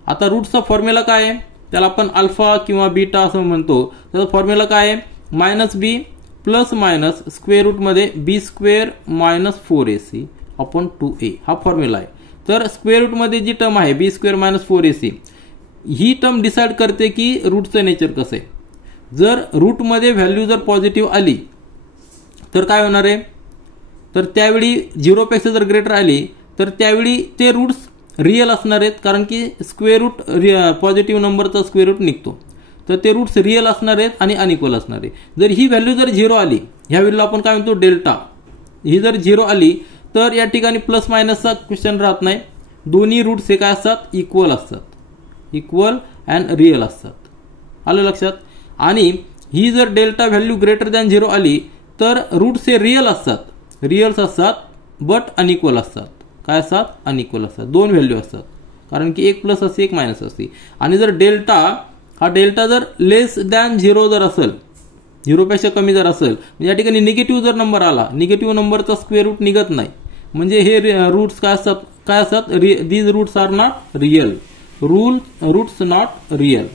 आता रूटचा फॉर्म्युला काय आहे, त्याला आपण अल्फा किंवा बीटा असं म्हणतो. त्याचा फॉर्म्युला काय आहे, -b प्लस मायनस स्क्वेअर रूटमध्ये B square minus 4ac upon 2a हा फॉर्म्युला आहे. तर स्क्वेअर रूटमध्ये जी टर्म आहे बी स्क्वेअर मायनस 4ac ही टर्म डिसाईड करते की रूटचं नेचर कसं आहे. जर रूटमध्ये व्हॅल्यू जर पॉझिटिव्ह आली तर काय होणार आहे, तर त्यावेळी 0पेक्षा जर ग्रेटर आली तर त्यावेळी ते रूट्स रिअल असणार आहेत, कारण की स्क्वेअर रूट पॉझिटिव्ह नंबरचा स्क्वेअर रूट निघतो. तर ते रूट्स रिअल असणार आहेत आणि अनइक्वल असणार आहे. जर ही व्हॅल्यू जर 0 आली, ह्या व्हॅल्यूला आपण काय म्हणतो डेल्टा, ही जर 0 आली तर या ठिकाणी प्लस मायनसचा क्वेश्चन राहत नाही. दोन्ही रूट्स हे काय असतात, इक्वल असतात, इक्वल अँड रिअल असतात. आलं लक्षात. आणि ही जर डेल्टा व्हॅल्यू ग्रेटर दॅन 0 आली तर रूट्स हे रिअल असतात, रिअल्स असतात बट अनइक्वल असतात. काय असतात, अनइक्वल असतात. दोन व्हॅल्यू असतात, कारण की एक प्लस असते एक मायनस असते. आणि जर डेल्टा जर लेस दॅन 0 जर असेल, 0पेक्षा कमी जर असेल, म्हणजे या ठिकाणी निगेटिव्ह जर नंबर आला, निगेटिव्ह नंबरचा स्क्वेअर रूट निघत नाही, म्हणजे हे रूट्स काय असतात, these roots are not real. Roots not real.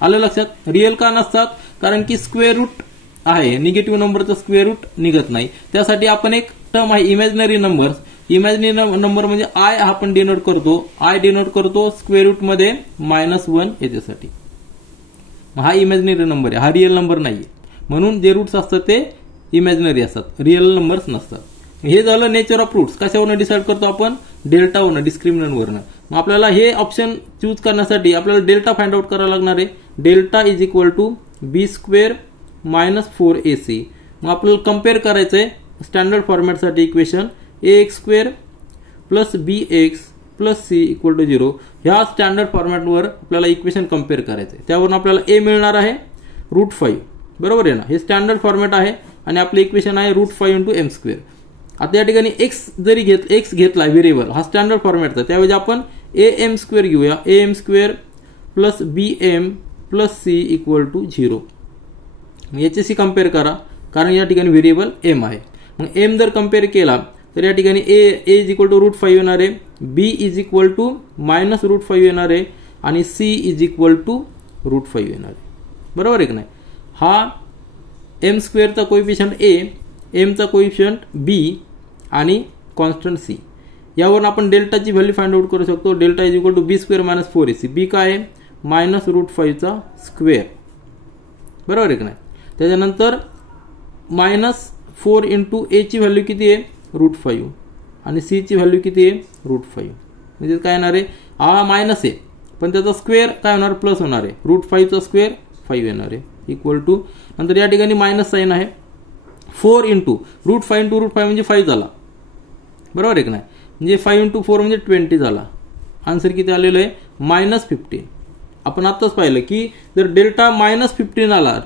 आलं लक्षात. रिअल का नसतात, कारण की स्क्वेअर रूट आहे, निगेटिव्ह नंबरचा स्क्वेअर रूट निघत नाही. त्यासाठी आपण एक टर्म आहे इमॅजिनरी नंबर्स. इमॅजिनरी नंबर म्हणजे आय आपण डिनोट करतो स्क्वेअर रूट मध्ये -1 याच्यासाठी. हा इमॅजिनरी नंबर आहे, हा रिअल नंबर नाहीये. म्हणून जे रूट्स असतात ते इमॅजिनरी असतात, रिअल नंबर्स नसतात. हे झालं नेचर ऑफ रूट्स. कशावरून डिसाईड करतो आपण, डेल्टावरून, डिस्क्रिमिनंटवरून. मग आपल्याला हे ऑप्शन चूज करण्यासाठी आपल्याला डेल्टा फाइंड आउट करावा लागणार आहे. Delta is equal to B square minus 4ac. मग आपल्याला कम्पेअर करायचं आहे स्टँडर्ड फॉर्मॅटसाठी equation ax square plus bx plus c equal to 0. ह्या स्टँडर्ड फॉर्मॅटवर आपल्याला इक्वेशन कम्पेअर करायचं आहे. त्यावरून आपल्याला a मिळणार आहे √5 बरोबर आहे ना. हे स्टँडर्ड फॉर्मॅट आहे आणि आपलं इक्वेशन आहे √5 × m². आता या ठिकाणी एक्स जरी एक्स घेतला व्हेरिएबल, हा स्टँडर्ड फॉर्मॅटचा, त्याऐवजी आपण am² घेऊया. am² + bm + c = 0. याच्याशी कम्पेअर करा कारण या ठिकाणी व्हेरिएबल m आहे. मग m जर कम्पेअर केला तर या ठिकाणी a √5 येणार आहे, b -√5 येणार आहे आणि c √5 येणार आहे. बरोबर आहे की नाही. हा m² चा कोएफिशियंट a, m चा कोएफिशियंट b आणि कॉन्स्टंट c. यावरून आपण डेल्टाची व्हॅल्यू फाइंड आउट करू शकतो. Delta b² - 4ac. b काय आहे -√5². बरोबर आहे की नाही. त्याच्यानंतर -4 × a ची व्हॅल्यू किती आहे √5 आणि c ची व्हॅल्यू किती आहे √5. म्हणजे काय येणार आहे, हा मायनस आहे पण त्याचा स्क्वेअर काय होणार प्लस होणार आहे. √5 चा स्क्वेअर 5 येणार आहे = नंतर या ठिकाणी मायनस साइन आहे. 4 × √5 × √5 म्हणजे 5 झाला. बरोबर आहे की नाही. म्हणजे 5 × 4 म्हणजे 20 झाला. आन्सर किती आलेलं आहे -15. आपण आत्ताच पाहिलं की जर डेल्टा -15 आला,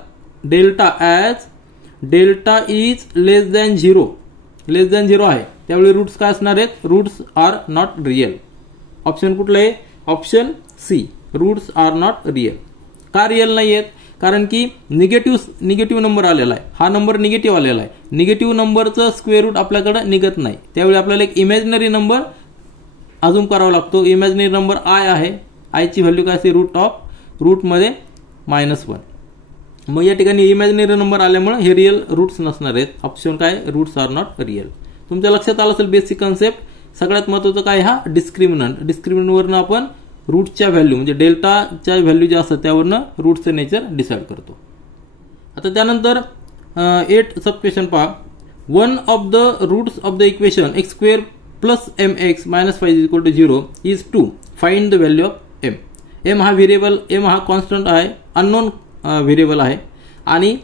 डेल्टा इज लेस दॅन 0 आहे, त्यावेळी रूट्स काय असणार आहेत, roots are not real. Option कुठलं आहे, option C, roots are not real. का रिअल नाही आहेत, कारण की निगेटिव्ह नंबर आलेला आहे. हा नंबर निगेटिव्ह आलेला आहे. निगेटिव्ह नंबरचं स्क्वेअर रूट आपल्याकडे निघत नाही. त्यावेळी आपल्याला एक इमॅजिनरी नंबर अजूम करावा लागतो. इमॅजिनरी नंबर आय आहे. आयची व्हॅल्यू काय असते रूटमध्ये -1. मग या ठिकाणी इमॅजिनरी नंबर आल्यामुळे हे रिअल रूट्स नसणार आहेत. ऑप्शन काय, रूट्स आर नॉट रिअल. तुमच्या लक्षात आलं असेल बेसिक कन्सेप्ट. सगळ्यात महत्त्वाचं काय, हा डिस्क्रिमिनंटवरनं आपण रूटच्या व्हॅल्यू म्हणजे डेल्टाच्या व्हॅल्यू ज्या असतात त्यावरनं रूटचं नेचर डिसाईड करतो. आता त्यानंतर 8 सब क्वेश्चन पहा. One of the roots of the equation x² + mx - 5 = 0 is 2. Find the value of m. m हा व्हेरिएबल, m हा कॉन्स्टंट आहे, अननोन व्हेरिएबल आहे आणि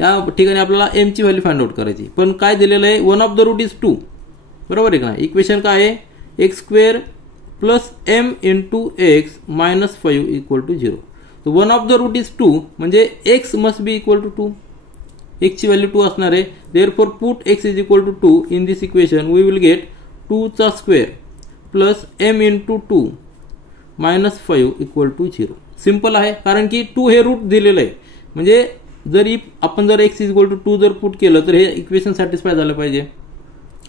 या ठिकाणी आपल्याला m ची व्हॅल्यू फाइंड आउट करायची. पण काय दिलेलं आहे, one of the root is 2. बरोबर आहे का. इक्वेशन काय आहे, x² + m × x - 5 = 0. तर one of the root is 2 म्हणजे x must be equal to 2. x ची व्हॅल्यू 2 असणार आहे. Therefore put x = 2 in this equation. We will get 2 चा स्क्वेअर प्लस m × 2 - 5 = 0. सिंपल आहे कारण की 2 हे रूट दिलेलं आहे. म्हणजे जरी आपण जर x = 2 जर पुट केलं तर हे इक्वेशन सॅटिस्फाय झालं पाहिजे.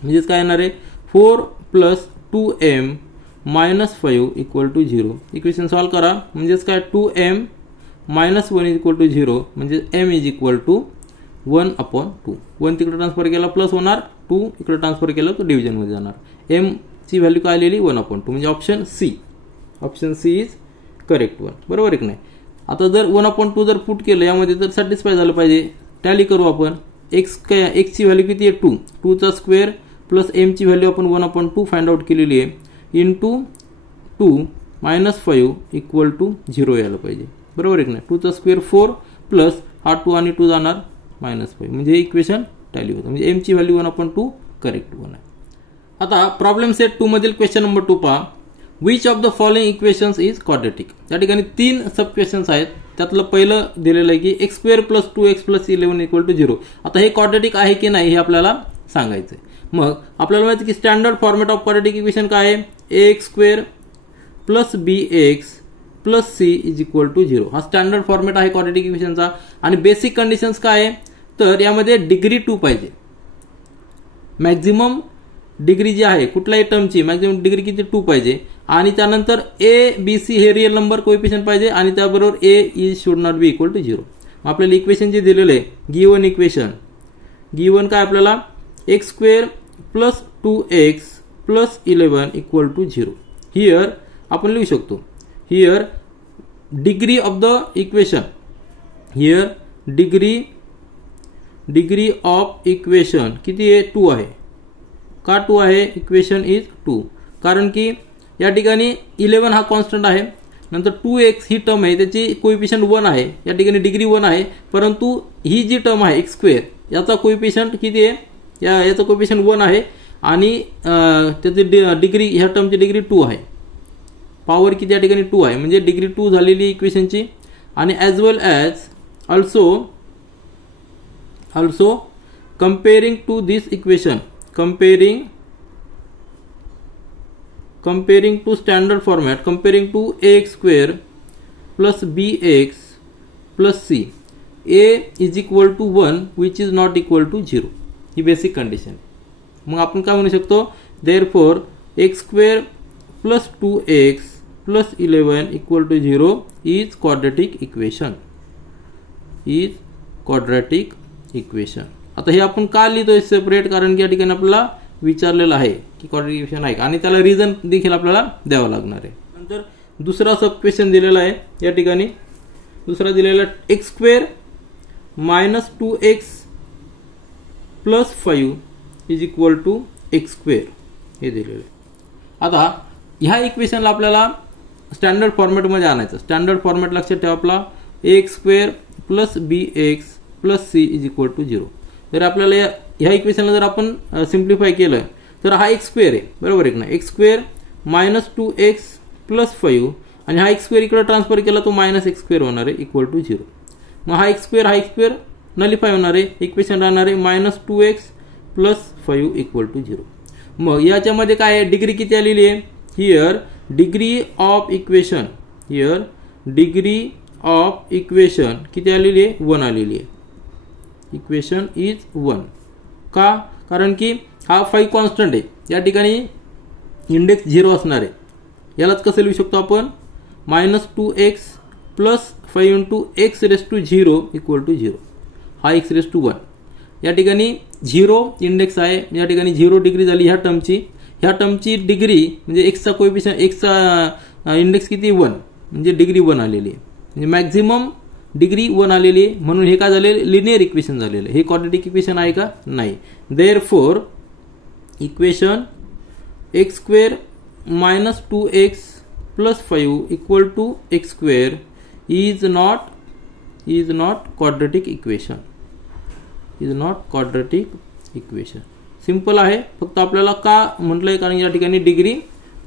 म्हणजेच काय येणार आहे, 4 + 2m - 5 = 0. इक्वेशन सॉल्व करा. म्हणजेच काय, 2m - 1 = 0 म्हणजे m = 1/2. 1 तिकडे ट्रान्सफर केला प्लस होणार, 2 इकडे ट्रान्सफर केलं तर डिव्हिजनमध्ये जाणार. m ची व्हॅल्यू काय आलेली 1/2 म्हणजे option C is correct one. बरोबर आहे की नाही. आता जर 1/2 जर पुट केलं यामध्ये तर सॅटिस्फाय झालं पाहिजे. टॅली करू आपण. x ची व्हॅल्यू किती आहे 2. 2 चा स्क्वेअर प्लस m ची व्हॅल्यू आपण 1/2 फाइंड आउट केलेली आहे. इंटू 2 - 5 = 0 यायला पाहिजे. बरोबर आहे की नाही. 2 चा स्क्वेअर 4 प्लस हा 2 आणि 2 जाणार -5 म्हणजे इक्वेशन टॅली होतं. म्हणजे m ची व्हॅल्यू 1/2 करेक्ट वन आहे. आता प्रॉब्लेम सेट 2 मधील क्वेश्चन नंबर 2 पहा. Which of the following equations is quadratic. या ठिकाणी 3 सब क्वेश्चन्स आहेत. त्यातलं पहिलं दिलेलं आहे की x² + 2x + 11 = 0. आता हे क्वाड्रेटिक आहे की नाही हे आपल्याला सांगायचं आहे. मग आपल्याला माहिती की standard format of quadratic equation काय आहे, ax² + bx + c = 0. हा स्टँडर्ड फॉर्मॅट आहे क्वाड्रेटिक इक्वेशनचा. आणि बेसिक कंडिशन्स काय आहे, तर यामध्ये डिग्री 2 पाहिजे. मॅक्झिमम डिग्री जी आहे कुठल्याही टर्मची मॅक्झिमम डिग्री किती 2 पाहिजे. आणि त्यानंतर a,b,c हे रिअल नंबर कोएफिशियंट पाहिजे आणि त्याबरोबर a is should not be equal to 0. आपल्याला इक्वेशन जे दिलेलं आहे गिवन इक्वेशन, गिवन काय आपल्याला x² + 2x + 11 = 0. हिअर आपण लिहू शकतो, here degree of the equation, here degree of equation किती आहे 2 आहे. का 2 आहे, इक्वेशन इज 2 कारण की या ठिकाणी 11 हा कॉन्स्टंट आहे. नंतर 2x ही टर्म आहे त्याची कोएफिशियंट 1 आहे. या ठिकाणी डिग्री 1 आहे. परंतु ही जी टर्म आहे x² याचा कोएफिशियंट किती आहे, याचा कोएफिशियंट 1 आहे आणि त्याची डिग्री ह्या टर्मची डिग्री 2 आहे. पॉवर किती या ठिकाणी 2 आहे म्हणजे डिग्री 2 झालेली इक्वेशनची. आणि as well as also also comparing to this equation, comparing to standard format, comparing to ax square plus bx plus c, a is equal to 1 which is not equal to 0, he basic condition. मग आपण काय म्हणू शकतो, therefore x square plus 2x plus 11 equal to 0 is quadratic equation, is quadratic equation. आता हे आपण का लिहितोय सेपरेट, कारण की या ठिकाणी आपल्याला विचारलेलं आहे की क्वाड्रेटिक इक्वेशन आहे का, आणि त्याला रिझन देखील आपल्याला द्यावं लागणार आहे. नंतर दुसरा सब क्वेश्चन दिलेला आहे या ठिकाणी, दुसरा दिलेला x square minus 2x plus 5 is equal to x square हे दिलेलं आहे. आता ह्या इक्वेशनला आपल्याला स्टँडर्ड फॉर्मॅटमध्ये आणायचं. स्टँडर्ड फॉर्मॅट लक्षात ठेवा आपला ax square plus bx plus c is equal to 0. तर आपल्याला ह्या इक्वेशनला जर आपण सिम्प्लिफाय केलं तर हा x स्क्वेअर आहे, बरोबर आहे ना. x square minus 2x plus 5 आणि हा x स्क्वेअर इकडे ट्रान्सफर केला तो मायनस x स्क्वेअर होणार आहे इक्वल टू 0. मग हा x स्क्वेअर नलिफाय होणार आहे, इक्वेशन राहणार आहे minus 2x plus 5 equal to 0. मग याच्यामध्ये काय आहे, डिग्री किती आलेली आहे, here degree of equation, here degree of equation किती आलेली आहे, 1 आलेली आहे. इक्वेशन इज 1 का, कारण की हा 5 कॉन्स्टंट आहे, या ठिकाणी इंडेक्स 0 असणार आहे. यालाच कसं लिहू शकतो आपण, minus 2x plus 5 into x raise to 0 equal to 0, हा एक्स रेस टू 1. या ठिकाणी 0 इंडेक्स आहे, या ठिकाणी 0 डिग्री झाली ह्या टर्मची. ह्या टर्मची डिग्री म्हणजे एक्सचा कोएफिशियंट, एक्सचा इंडेक्स किती 1, म्हणजे डिग्री 1 आलेली आहे, म्हणजे मॅक्झिमम डिग्री 1 आलेली आहे. म्हणून हे काय झालेलं, लिनियर इक्वेशन झालेलं आहे. हे क्वाड्रेटिक इक्वेशन आहे का, नाही. Therefore equation x square minus 2x plus 5 equal to x square is not quadratic equation, is not quadratic equation. Simple आहे, फक्त आपल्याला का म्हटलंय, कारण या ठिकाणी डिग्री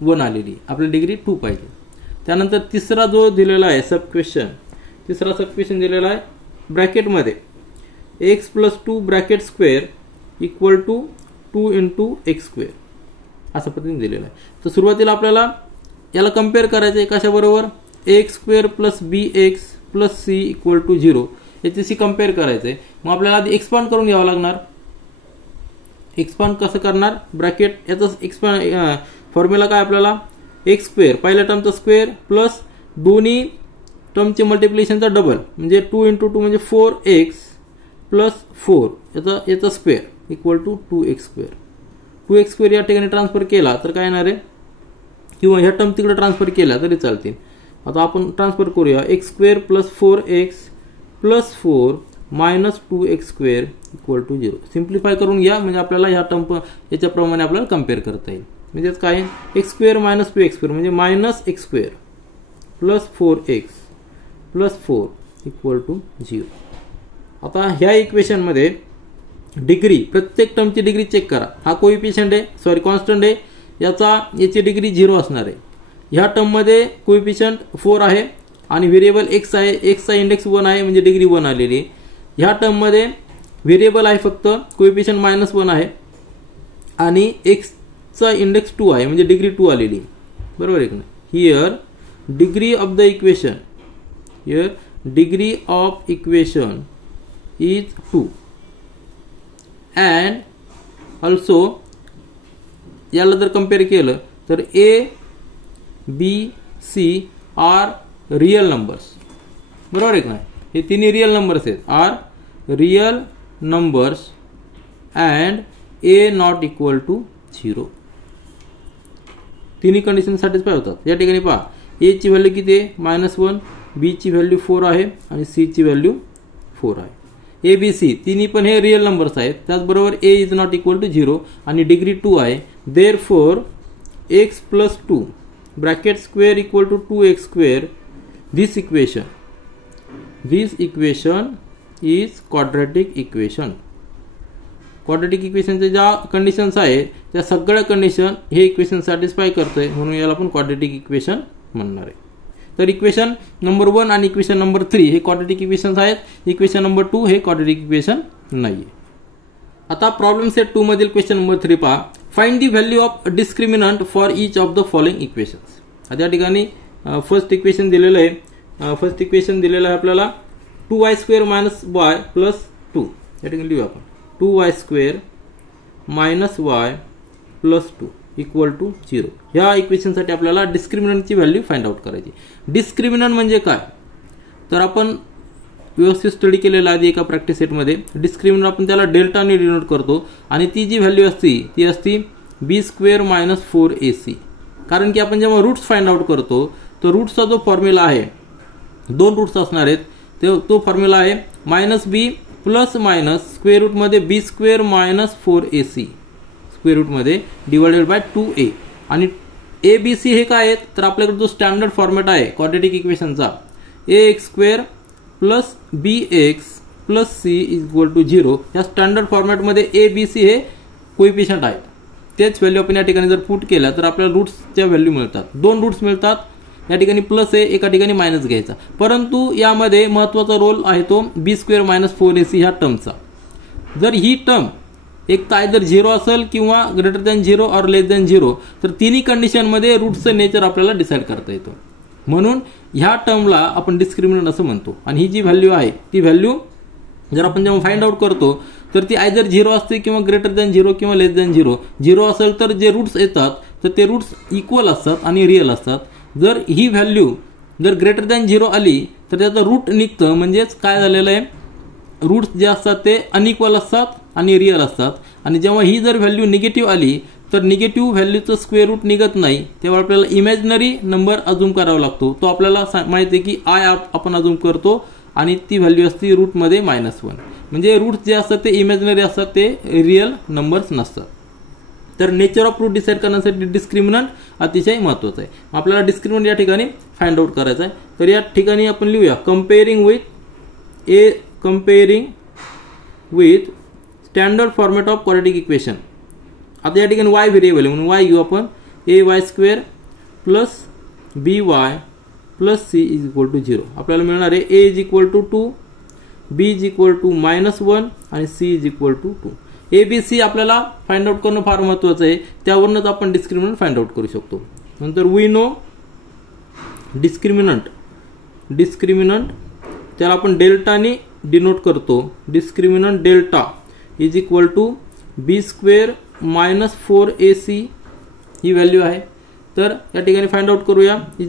1 आलेली, आपल्याला डिग्री 2 पाहिजे. त्यानंतर तिसरा जो दिलेला आहे सब क्वेश्चन, तिसरा सब क्वेश्चन दिलेला आहे ब्रॅकेटमध्ये X plus 2 bracket square equal to 2 into X square अशा पद्धतीने दिलेला आहे. तर सुरुवातीला आपल्याला याला कम्पेअर करायचं आहे कशाबरोबर, X square plus bx plus c equal to 0 याच्याशी कम्पेअर करायचं आहे. मग आपल्याला आधी एक्सपांड करून घ्यावं लागणार. एक्सपांड कसं करणार, ब्रॅकेट याचा एक्सपांड फॉर्म्युला काय आपल्याला, एक्स स्क्वेअर पहिल्या टर्मचा स्क्वेअर प्लस दोन्ही टर्मचे मल्टिप्लिकेशनचा डबल म्हणजे 2 इंटू 2 म्हणजे 4x प्लस 4 याचा square equal to 2x square. 2x square या ठिकाणी ट्रान्सफर केला तर काय येणार आहे, किंवा ह्या टर्म तिकडे ट्रान्सफर केला तरी चालतील. आता आपण ट्रान्सफर करूया, x square plus 4x plus 4 minus 2x square equal to 0. Simplify करून घ्या म्हणजे आपल्याला ह्या टर्म याच्याप्रमाणे आपल्याला कम्पेअर करता येईल. म्हणजेच काय, X square minus 2x square म्हणजे minus X square plus 4x plus 4 equal to 0. आता ह्या इक्वेशनमध्ये डिग्री, प्रत्येक टर्मची डिग्री चेक करा. हा कोएफिशियंट आहे, सॉरी कॉन्स्टंट आहे, याची डिग्री 0 असणार आहे. ह्या टर्ममध्ये कोएफिशियंट 4 आहे आणि व्हेरिएबल एक्स आहे, एक्सचा इंडेक्स 1 आहे म्हणजे डिग्री 1 आलेली. ह्या टर्ममध्ये व्हेरिएबल आहे फक्त, कोएफिशियंट मायनस 1 आहे आणि एक्सचा इंडेक्स 2 आहे म्हणजे डिग्री 2 आलेली, बरोबर आहे का नाही. Here degree of the equation, here degree of equation is 2 and also याला जर कम्पेअर केलं तर a b c are real numbers, बरोबर आहे का नाही. हे तिन्ही रियल नंबर्स आहेत, are real numbers and a not equal to 0. तिन्ही कंडिशन सॅटिस्फाय होतात. या ठिकाणी पहा, ए ची व्हॅल्यू किती आहे -1, बी ची व्हॅल्यू 4 आहे आणि सी ची व्हॅल्यू 4 आहे. ए बी सी तिन्ही पण हे रियल नंबर्स आहेत. त्याचबरोबर a is not equal to 0 आणि डिग्री 2 आहे. Therefore x plus 2 bracket square equal to 2x square, this equation is quadratic equation. Quadratic इक्वेशनचे ज्या कंडिशन्स आहेत त्या सगळ्या कंडिशन हे इक्वेशन सॅटिस्फाय करतंय, म्हणून याला आपण क्वाड्रेटिक इक्वेशन म्हणणार आहे. तर इक्वेशन नंबर 1 आणि इक्वेशन नंबर 3 हे क्वाड्रॅटिक इक्वेशन्स आहेत. इक्वेशन नंबर 2 हे क्वाड्रॅटिक इक्वेशन नाही. आता प्रॉब्लेम सेट 2 मधील क्वेश्चन नंबर 3 पहा. Find the value of discriminant for each of the following equations. आता या ठिकाणी फर्स्ट इक्वेशन दिलेलं आहे. फर्स्ट इक्वेशन दिलेलं आहे आपल्याला 2y² - y + 2. या ठिकाणी लिहू आपण 2y² - y + 2 = 0. ह्या इक्वेशनसाठी आपल्याला डिस्क्रिमिनंटची व्हॅल्यू फाइंड आउट करायची. डिस्क्रिमिनंट म्हणजे काय तर आपण व्यवस्थित स्टडी केलेला आधी एका प्रॅक्टिस सेटमध्ये. डिस्क्रिमिनंट आपण त्याला डेल्टाने डिनोट करतो आणि ती जी व्हॅल्यू असते ती असते b² - 4ac. कारण की आपण जेव्हा रूट्स फाइंड आउट करतो तर रूट्सचा जो फॉर्म्युला आहे 2 रूट्स असणार आहेत. तो फॉर्म्युला आहे -b ± स्क्वेअर रूट मध्ये b² - 4ac स्क्वेअर रूट मध्ये डिवायडेड बाय 2a. आणि abc हे काय आहेत तर आपल्याकडे जो स्टँडर्ड फॉर्मॅट आहे क्वाड्रॅटिक इक्वेशनचा ax² + bx + c = 0. या स्टँडर्ड फॉर्मॅटमध्ये abc हे कोइफिशियंट आहेत. तेच व्हॅल्यू आपण या ठिकाणी जर पुट केल्या तर आपल्याला रूट्सच्या व्हॅल्यू मिळतात. 2 रूट्स मिळतात. या ठिकाणी प्लस आहे, एका ठिकाणी मायनस घ्यायचा. परंतु यामध्ये महत्त्वाचा रोल आहे तो b² - 4ac ह्या टर्मचा. जर ही टर्म एक तर आयदर 0 असेल किंवा ग्रेटर दॅन 0 और लेस दॅन 0 तर तिन्ही कंडिशनमध्ये रूट्सचं नेचर आपल्याला डिसाईड करता येतो. म्हणून ह्या टर्मला आपण डिस्क्रिमिनंट असं म्हणतो. आणि ही जी व्हॅल्यू आहे ती व्हॅल्यू जर आपण जेव्हा फाइंड आउट करतो तर ती आयदर 0 असते किंवा ग्रेटर दॅन 0 किंवा लेस दॅन 0. 0 असेल तर जे रूट्स येतात तर ते रूट्स इक्वल असतात आणि रिअल असतात. जर ही व्हॅल्यू जर ग्रेटर दॅन 0 आली तर त्याचं रूट निघतं. म्हणजेच काय झालेलं आहे रूट्स जे असतात ते अनइक्वल असतात आणि रिअल असतात. आणि जेव्हा ही जर व्हॅल्यू निगेटिव्ह आली तर निगेटिव्ह व्हॅल्यूचं स्क्वेअर रूट निघत नाही. तेव्हा आपल्याला इमॅजिनरी नंबर अजूम करावा लागतो. तो आपल्याला माहिती आहे की आपण अजूम करतो आणि ती व्हॅल्यू असते रूटमध्ये -1. म्हणजे रूट्स जे असतात ते इमॅजिनरी असतात, ते रिअल नंबर्स नसतात. तर नेचर ऑफ रूट डिसाईड करण्यासाठी डिस्क्रिमिनंट अतिशय महत्त्वाचं आहे. आपल्याला डिस्क्रिमिनंट या ठिकाणी फाइंड आउट करायचं आहे. तर या ठिकाणी आपण लिहूया comparing with standard format of quadratic equation. आता या ठिकाणी y व्हेरिएबल आहे म्हणून y घेऊ आपण ay² + by + c = 0. आपल्याला मिळणार आहे a = 2, b = -1 आणि c = 2. abc आपल्याला फाइंड आउट करणं फार महत्त्वाचं आहे. त्यावरूनच आपण डिस्क्रिमिनंट फाइंड आउट करू शकतो. नंतर वी नो डिस्क्रिमिनंट त्याला आपण डेल्टाने डिनोट करतो. डिस्क्रिमिनंट डेल्टा = b² - 4ac ही व्हॅल्यू आहे. तर या ठिकाणी फाइंड आउट करूया. =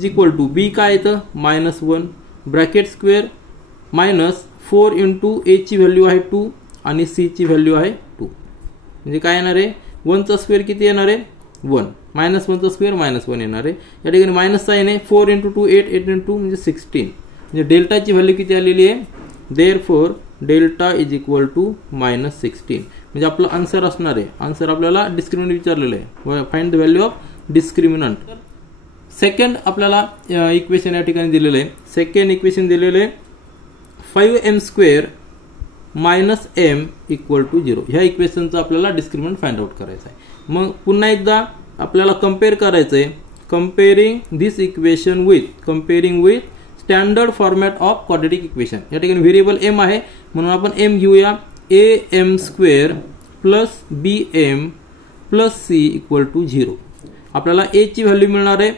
b काय येतं -1 ब्रॅकेट स्क्वेअर -4 × a ची व्हॅल्यू आहे 2 आणि c ची व्हॅल्यू आहे 2. म्हणजे काय येणार आहे 1 चा स्क्वेअर किती येणार आहे 1 -1 चा स्क्वेअर -1 येणार आहे. या ठिकाणी मायनस साइन आहे 4 × 2 8 8 × 2 म्हणजे 16. म्हणजे डेल्टाची व्हॅल्यू किती आलेली आहे देअरफॉर डेल्टा = -16. म्हणजे आपलं आन्सर असणार आहे. आन्सर आपल्याला डिस्क्रिमिनंट विचारलेलं आहे. Find the value of discriminant. Second आपल्याला इक्वेशन या ठिकाणी दिलेलं आहे. सेकंड इक्वेशन दिलेलं आहे 5m² - m = 0. ह्या इक्वेशनचं आपल्याला डिस्क्रिमिनंट फाइंड आउट करायचं आहे. मग पुन्हा एकदा आपल्याला कंपेअर करायचं आहे. Comparing this equation with standard format of quadratic equation. या ठिकाणी व्हेरिएबल m आहे म्हणून आपण m घेऊया am² + bm + c = 0. आपल्याला a ची व्हॅल्यू मिळणार आहे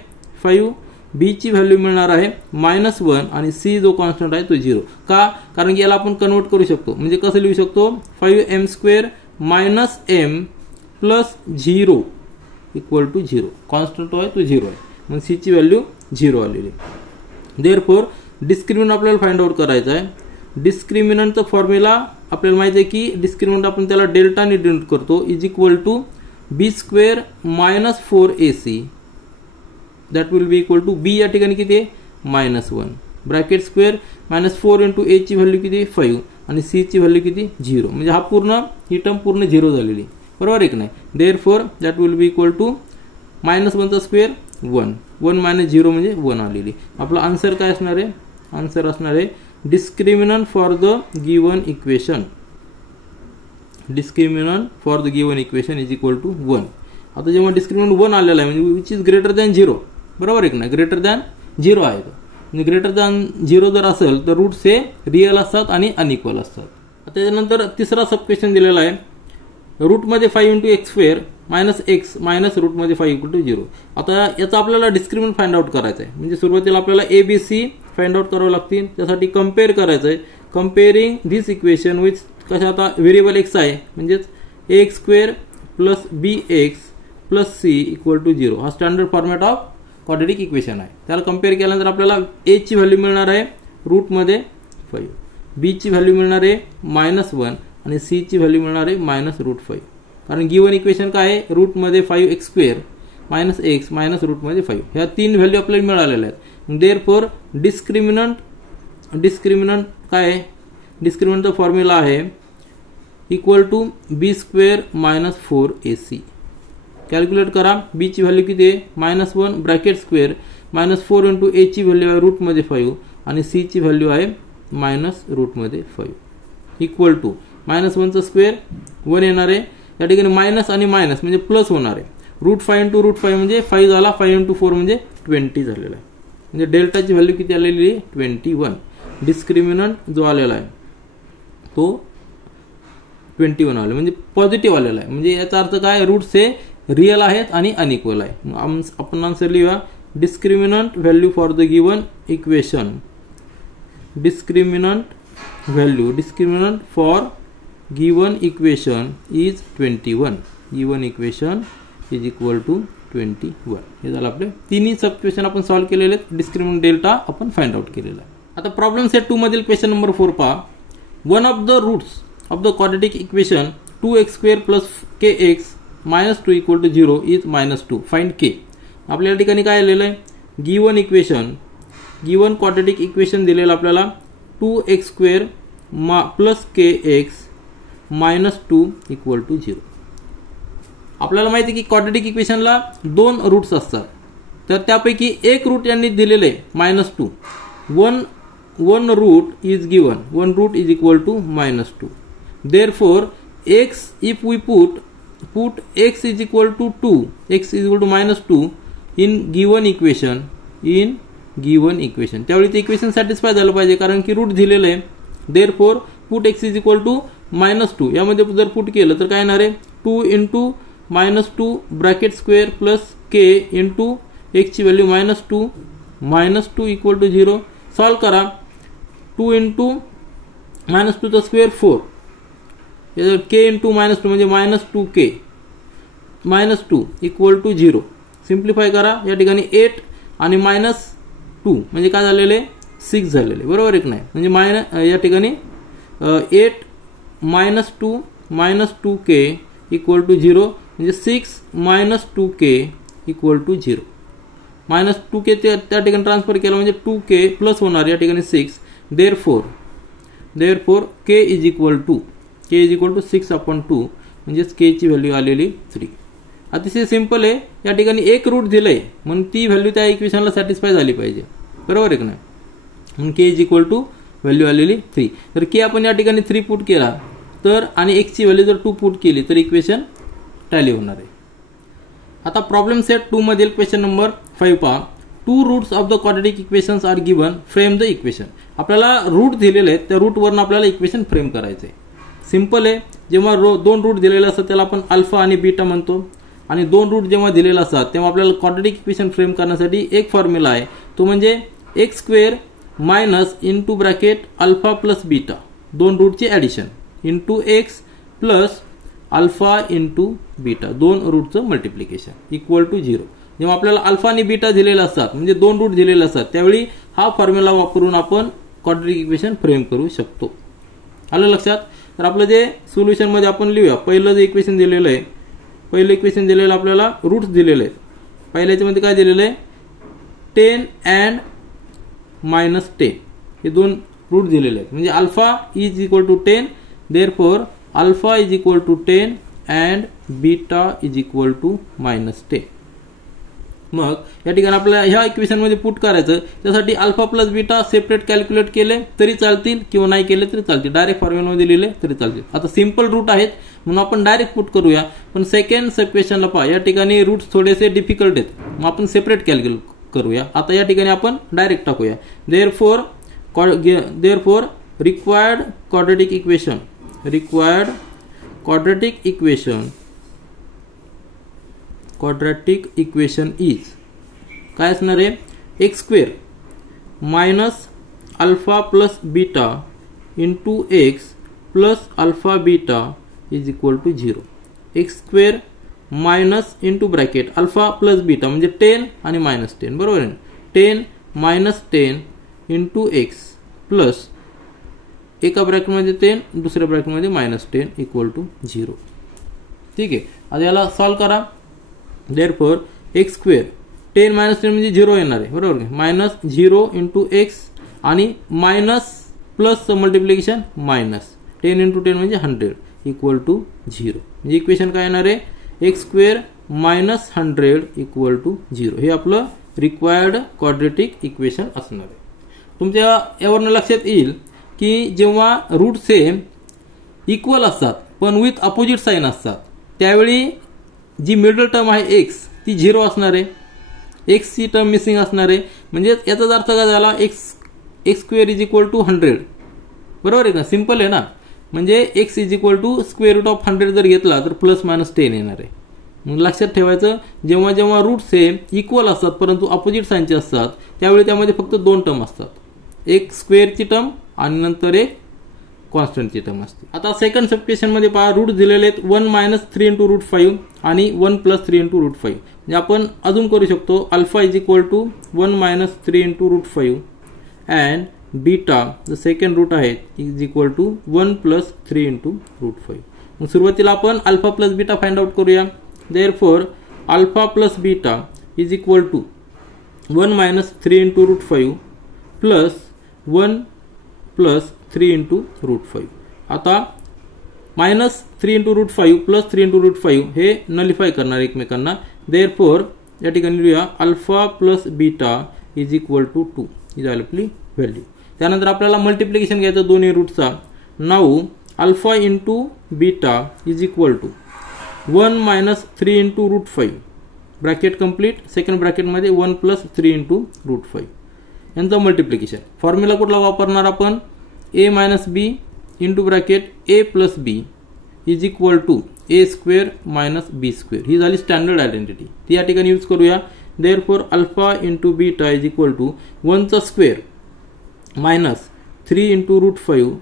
5, b ची व्हॅल्यू मिळणार आहे -1 आणि c जो कॉन्स्टंट आहे तो 0. का कारण की याला आपण कन्वर्ट करू शकतो. म्हणजे कसं लिहू शकतो 5m² - m + 0 = 0. कॉन्स्टंट आहे तो 0 आहे मग c ची व्हॅल्यू 0 आलेली. देअरफॉर डिस्क्रिमिनंट आपल्याला फाइंड आउट करायचा आहे. डिस्क्रिमिनंटचा फॉर्म्युला आपल्याला माहिती आहे की डिस्क्रिमिनंट आपण त्याला डेल्टाने डिनोट करतो. = b² - 4ac that will be equal to b या ठिकाणी किती आहे -1 ब्रॅकेट स्क्वेअर -4 × a ची व्हॅल्यू किती 5 आणि c ची व्हॅल्यू किती 0. म्हणजे हा पूर्ण ही टर्म पूर्ण 0 झालेली बरोबर आहे की नाही. Therefore that will be equal to -1 चा स्क्वेअर 1 1 - 0 म्हणजे 1 आलेली. आपला आन्सर काय असणार आहे आन्सर असणार आहे discriminant for the given equation. Discriminant for the given equation = 1. आता जेव्हा डिस्क्रिमिनंट 1 आलेला आहे म्हणजे विच इज ग्रेटर दॅन 0 बरोबर आहे की नाही ग्रेटर दॅन 0 आहे. म्हणजे ग्रेटर दॅन 0 जर असेल तर रूट्स हे रिअल असतात आणि अनइक्वल असतात. त्याच्यानंतर तिसरा सब क्वेश्चन दिलेला आहे, रूटमध्ये 5 × x² - x मायनस रूटमध्ये 5 = 0. आता याचा आपल्याला डिस्क्रिमिनंट फाइंड आउट करायचं आहे. म्हणजे सुरुवातीला आपल्याला ABC फाइंड आउट करावं लागतील. त्यासाठी कम्पेअर करायचं आहे. कम्पेअरिंग धिस इक्वेशन विथ कशा आता व्हेरिएबल x आहे म्हणजेच ax² + bx + c = 0. हा standard format of quadratic equation आहे. त्याला कम्पेअर केल्यानंतर आपल्याला a ची व्हॅल्यू मिळणार आहे रूटमध्ये 5, b ची व्हॅल्यू मिळणार आहे -1 आणि c ची व्हॅल्यू मिळणार आहे -√5. कारण गिवन इक्वेशन काय आहे, रूटमध्ये 5x² - x मायनस रूटमध्ये 5 ह्या 3 व्हॅल्यू आपल्याला मिळालेल्या आहेत. देअरफॉर डिस्क्रिमिनंट काय आहे, डिस्क्रिमिनंटचा फॉर्म्युला आहे = b² - 4ac. कॅल्क्युलेट करा. b ची व्हॅल्यू किती आहे -1 ब्रॅकेट स्क्वेअर -4 × a ची व्हॅल्यू आहे रूटमध्ये 5 आणि c ची व्हॅल्यू आहे -√5 = -1चा स्क्वेअर 1 येणार आहे. या ठिकाणी मायनस आणि मायनस म्हणजे प्लस होणार आहे. √5 × √5 म्हणजे 5 झाला, 5 × 4 म्हणजे 20 झालेला आहे. म्हणजे डेल्टाची व्हॅल्यू किती आलेली आहे 21. डिस्क्रिमिनंट जो आलेला आहे तो 21 आला म्हणजे पॉझिटिव्ह आलेला आहे. म्हणजे याचा अर्थ काय, रूट्स हे रिअल आहेत आणि अनइक्वल आहे. आपण आन्सर लिहूया, discriminant value for the given equation, discriminant for given equation is 21. Given equation is = 21. हे झालं आपले तिन्ही सब क्वेश्चन आपण सॉल्व्ह केलेले आहेत. डिस्क्रिमिनंट डेल्टा आपण फाइंड आउट केलेला आहे. आता प्रॉब्लेम सेट 2 मधील क्वेश्चन नंबर 4 पहा. One of the roots of the quadratic equation 2x² + kx -2 = 0 is -2. Find k. आपल्या ठिकाणी काय आलेलं आहे, given equation, given quadratic equation दिलेलं आपल्याला 2x² + kx -2 = 0. आपल्याला माहिती आहे की क्वाड्रॅटिक इक्वेशनला 2 रूट्स असतात. तर त्यापैकी एक रूट यांनी दिलेले आहे -2. One root is given, one root is = -2. Therefore x, if we put x is equal to 2, x is equal to -2 in given equation, त्यावेळी ते इक्वेशन सॅटिस्फाय झालं पाहिजे कारण की रूट दिलेलं आहे. Therefore put x is equal to -2 यामध्ये जर पुट केलं तर काय येणार आहे 2 × -2 bracket square plus k × x ची व्हॅल्यू -2 = 0. सॉल्व करा. 2 × -2चा स्क्वेअर 4, k × -2 म्हणजे -2k -2 = 0. सिम्प्लिफाय करा. या ठिकाणी 8 आणि -2 म्हणजे काय झालेले 6 झालेले, बरोबर आहे की नाही. म्हणजे या ठिकाणी 8 - 2k = 0 म्हणजे 6 - 2k = 0. -2k त्या ठिकाणी ट्रान्सफर केला म्हणजे 2k प्लस होणार या ठिकाणी 6. देअरफॉर k = 6/2 म्हणजेच k ची व्हॅल्यू आलेली 3. अतिशय सिंपल आहे. या ठिकाणी एक रूट दिलंय म्हणून ती व्हॅल्यू त्या इक्वेशनला सॅटिस्फाय झाली पाहिजे, बरोबर आहे की नाही. म्हणून k = व्हॅल्यू आलेली 3. तर k आपण या ठिकाणी 3 पुट केला तर आणि x ची व्हॅल्यू जर 2 पुट केली तर इक्वेशन टॅली होणार आहे. आता प्रॉब्लेम सेट 2 मधील क्वेश्चन नंबर 5 पहा. 2 roots of the quadratic equations are given, frame the equation. आपल्याला रूट दिलेले आहेत, त्या रूटवरून आपल्याला इक्वेशन फ्रेम करायचं आहे. सिंपल आहे. जेव्हा 2 रूट दिलेले असतात त्याला आपण अल्फा आणि बीटा म्हणतो आणि 2 रूट जेव्हा दिलेले असतात तेव्हा आपल्याला क्वाड्रॅटिक इक्वेशन फ्रेम करण्यासाठी एक फॉर्म्युला आहे, तो म्हणजे x² - bracket alpha plus beta 2 रूटची addition x plus alpha × beta 2 रूटचं मल्टिप्लिकेशन = 0. जेव्हा आपल्याला अल्फा आणि बीटा दिलेले असतात म्हणजे 2 रूट दिलेले असतात त्यावेळी हा फॉर्म्युला वापरून आपण क्वाड्रॅटिक इक्वेशन फ्रेम करू शकतो. आलं लक्षात. तर आपलं जे सोल्युशन मध्ये आपण लिहूया. पहिलं जे इक्वेशन दिलेलं आहे, पहिलं इक्वेशन दिलेलं आपल्याला रूट्स दिलेले आहेत. पहिल्याच्यामध्ये काय दिलेलं आहे 10 and -10 हे 2 रूट दिलेले आहेत. म्हणजे alpha is equal to 10, therefore alpha is equal to 10 and beta is equal to -10. मग या ठिकाणी आपल्याला ह्या इक्वेशन मध्ये पुट करायचं. त्यासाठी alpha plus beta separate calculate केले तरी चालतील किंवा नाही केले तरी चालतील, डायरेक्ट फॉर्म्युलामध्ये लिहिले तरी चालतील. आता सिंपल रूट आहेत म्हणून आपण डायरेक्ट पुट करूया. पण सेकंड सब क्वेश्चनला पहा, या ठिकाणी रूट्स थोडेसे डिफिकल्ट आहेत, मग आपण सेपरेट करूया. आता या ठिकाणी आपण डायरेक्ट टाकूया. Therefore required quadratic equation is काय असणार आहे, x square minus alpha plus beta into x plus alpha beta is equal to 0. X square minus into bracket alpha plus beta म्हणजे 10 आणि मायनस 10 बरोबर आहे. 10 मायनस 10 इंटू एक्स प्लस एका ब्रॅकेटमध्ये 10 दुसऱ्या ब्रॅकेटमध्ये minus 10 equal to 0. ठीक आहे. आता याला सॉल्व करा. देअरफॉर एक्स स्क्वेअर 10 मायनस 10 म्हणजे 0 येणार आहे बरोबर आहे. मायनस 0 इंटू एक्स आणि minus plus multiplication minus 10 into 10 म्हणजे 100 इक्वल टू 0. म्हणजे इक्वेशन काय येणार आहे, x square minus 100 equal to 0. हे आपलं रिक्वायर्ड क्वाड्रेटिक इक्वेशन असणार आहे. तुमच्या यावरनं लक्षात येईल की जेव्हा रूट्स हे इक्वल असतात पण विथ अपोजिट साइन असतात त्यावेळी जी मिडल टर्म आहे एक्स ती 0 असणार आहे. एक्सची टर्म मिसिंग असणार आहे. म्हणजे याचाच अर्थ काय झाला, x square is equal to 100 बरोबर आहे का. सिंपल आहे ना. म्हणजे x is equal to square root of 100 जर घेतला तर प्लस मायनस 10 येणार आहे. मग लक्षात ठेवायचं जेव्हा जेव्हा रूट्स हे इक्वल असतात परंतु अपोजिट साइनचे असतात त्यावेळी त्यामध्ये फक्त 2 टर्म असतात, एक स्क्वेअरची टर्म आणि नंतर एक कॉन्स्टंटची टर्म असते. आता सेकंड सबक्वेशन मध्ये पहा, रूट दिलेले आहेत 1 मायनस 3 इंटू रूट 5 आणि 1 प्लस 3 इंटू रूट 5. म्हणजे आपण अजून करू शकतो alpha is equal to 1 minus 3 into root 5 and beta the second root आहे is equal to 1 plus 3 into root 5. मग सुरुवातीला आपण alpha plus beta find out करूया. Therefore alpha plus beta is equal to 1 minus 3 into root 5 plus 1 plus 3 into root 5. आता minus 3 into root 5 plus 3 into root 5 हे नलिफाय करणार एकमेकांना. Therefore या ठिकाणी लिहूया alpha plus beta is equal to 2 ही झाली आपली व्हॅल्यू. त्यानंतर आपल्याला मल्टिप्लिकेशन घ्यायचं दोन्ही रूटचा. Now alpha into beta is equal to 1 minus 3 into root 5 bracket complete. Second ब्रॅकेटमध्ये 1 प्लस 3 इंटू रूट 5 यांचं मल्टिप्लिकेशन. फॉर्म्युला कुठला वापरणार आपण, A minus B into bracket A plus B is equal to A square minus B square. ही झाली standard identity, ती या ठिकाणी use करूया. Therefore alpha into beta is equal to 1चा स्क्वेअर मायनस 3 इंटू रूट 5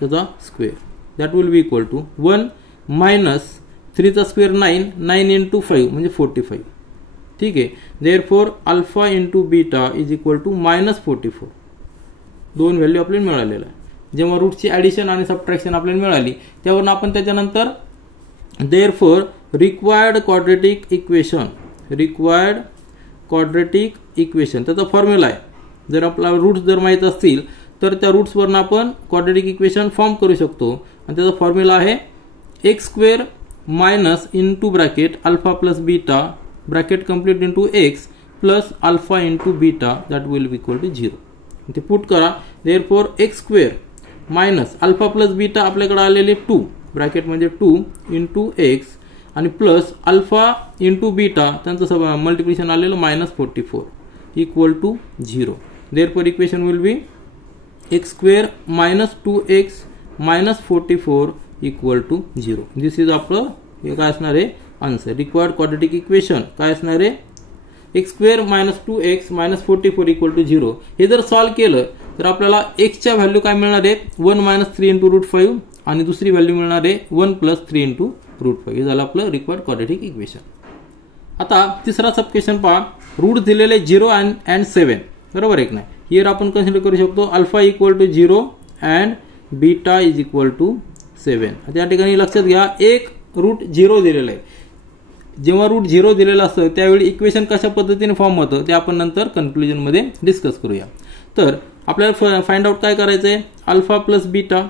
त्याचा square that will be equal to 1 minus 3चा square 9 into 5 म्हणजे 45. ठीक आहे. Therefore alpha into beta is equal to minus 44. दोन व्हॅल्यू आपल्याला मिळालेलं आहे. जेव्हा रूटची ॲडिशन आणि सबट्रॅक्शन आपल्याला मिळाली त्यावरून आपण त्याच्यानंतर देअरफॉर रिक्वायर्ड क्वाड्रेटिक इक्वेशन त्याचा फॉर्म्युला आहे. जर आपला रूट्स जर माहीत असतील तर त्या रूट्सवरून आपण क्वाड्रेटिक इक्वेशन फॉर्म करू शकतो. आणि त्याचा फॉर्म्युला आहे x square minus into bracket alpha plus beta bracket complete into x plus alpha into beta that will be equal to 0. ते पुट करा. Therefore x square minus alpha plus beta आपल्याकडे आलेले 2 ब्रॅकेटमध्ये 2 इंटू एक्स आणि plus alpha into beta त्यांचं multiplication आलेलं minus 44 equal to 0. Therefore equation will be x square minus 2x minus 44 equal to 0. This is आपलं हे काय असणार आहे आन्सर. रिक्वायर्ड क्वाड्रेटिक इक्वेशन काय असणार आहे, x square minus 2x minus 44 equal to 0. हे जर सॉल्व केलं तर आपल्याला एक्सच्या व्हॅल्यू काय मिळणार आहे 1 मायनस 3 इंटू रूट 5 आणि दुसरी व्हॅल्यू मिळणार आहे 1 प्लस 3 इंटू रूट 5. हे झालं आपलं रिक्वायर्ड क्वाड्रेटिक इक्वेशन. आता तिसरा सब क्वेश्चन पहा. रूट दिलेले 0 अँड 7 बरोबर आहे की नाही. हिअर आपण कन्सिडर करू शकतो alpha equal to 0 and beta is equal to 7. त्या ठिकाणी लक्षात घ्या एक रूट 0 दिलेलं आहे. जेव्हा रूट 0 दिलेलं असतं त्यावेळी इक्वेशन कशा पद्धतीने फॉर्म होतं ते आपण नंतर कन्क्लुजनमध्ये डिस्कस करूया. तर आपल्याला फाइंड आउट काय करायचं आहे, alpha plus beta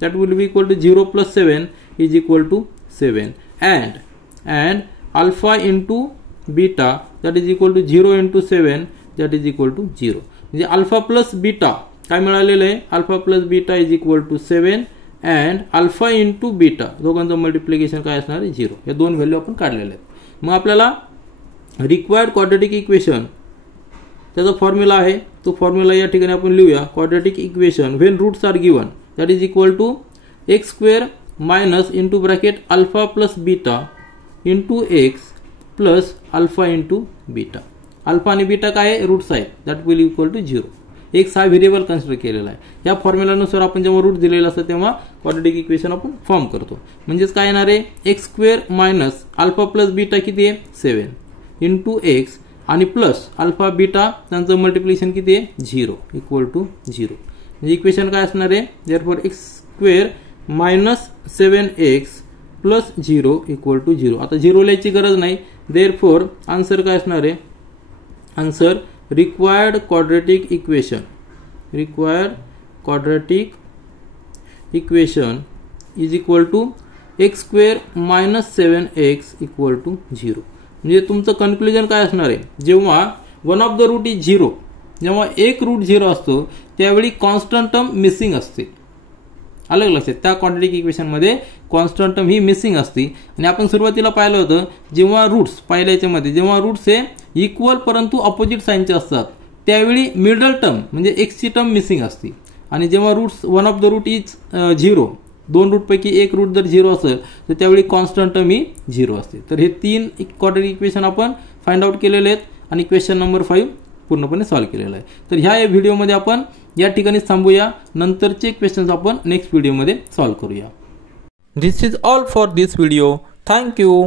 that will be equal to 0 plus 7 is equal to 7 and alpha into beta that is equal to 0 into 7 that is equal to 0. म्हणजे अल्फा प्लस बीटा काय मिळालेलं आहे, alpha plus beta is equal to 7 and alpha into beta दोघांचं multiplication काय असणार आहे 0. या दोन व्हॅल्यू आपण काढलेल्या आहेत. मग आपल्याला रिक्वायर्ड क्वाड्रेटिक इक्वेशन त्याचा फॉर्म्युला आहे, तो फॉर्म्युला या ठिकाणी आपण लिहूया. Quadratic equation when roots are given that is equal to x square minus into bracket alpha plus beta into x plus alpha into beta. Alpha आणि बीटा काय आहे, रूट्स आहे, that will equal to 0. X हा variable consider केलेला आहे. या फॉर्म्युलानुसार आपण जेव्हा रूट दिलेला असतं तेव्हा क्वाड्रॅटिक इक्वेशन आपण फॉर्म करतो. म्हणजेच काय येणार आहे, x square minus alpha plus beta किती आहे 7 इंटू एक्स आणि प्लस अल्फा बीटा त्यांचं मल्टिप्लिकेशन किती आहे 0 इक्वल टू 0. म्हणजे इक्वेशन काय असणार आहे, therefore x square minus 7x plus 0 equal to 0. आता 0 लिहायची गरज नाही, देअरफॉर आन्सर काय असणार आहे, answer required quadratic equation is equal to x square minus 7x equal to 0. म्हणजे तुमचं कन्क्लुजन काय असणार आहे, जेव्हा one of the root is 0, जेव्हा एक रूट 0 असतो त्यावेळी कॉन्स्टंट टर्म मिसिंग असते. अलग लक्षात, त्या क्वाड्रॅटिक इक्वेशनमध्ये कॉन्स्टंट टर्म ही मिसिंग असते. आणि आपण सुरुवातीला पाहिलं होतं जेव्हा रूट्स पहिल्या याच्यामध्ये जेव्हा रूट्स हे इक्वल परंतु अपोजिट साईनचे असतात त्यावेळी मिडल टर्म म्हणजे एक्सची टर्म मिसिंग असते. आणि जेव्हा roots one of the root is 0, दोन रूटपैकी एक रूट जर 0 असेल तर त्यावेळी कॉन्स्टंट टर्म ही 0 असते. तर हे 3 क्वाड्रॅटिक इक्वेशन आपण फाइंड आउट केलेले आहेत आणि क्वेश्चन नंबर 5 पूर्णपणे सॉल्व्ह केलेला आहे. तर ह्या व्हिडिओमध्ये आपण या ठिकाणी थांबूया, नंतरचे क्वेश्चन्स आपण नेक्स्ट व्हिडिओमध्ये सॉल्व्ह करूया. This is all for this video. Thank you.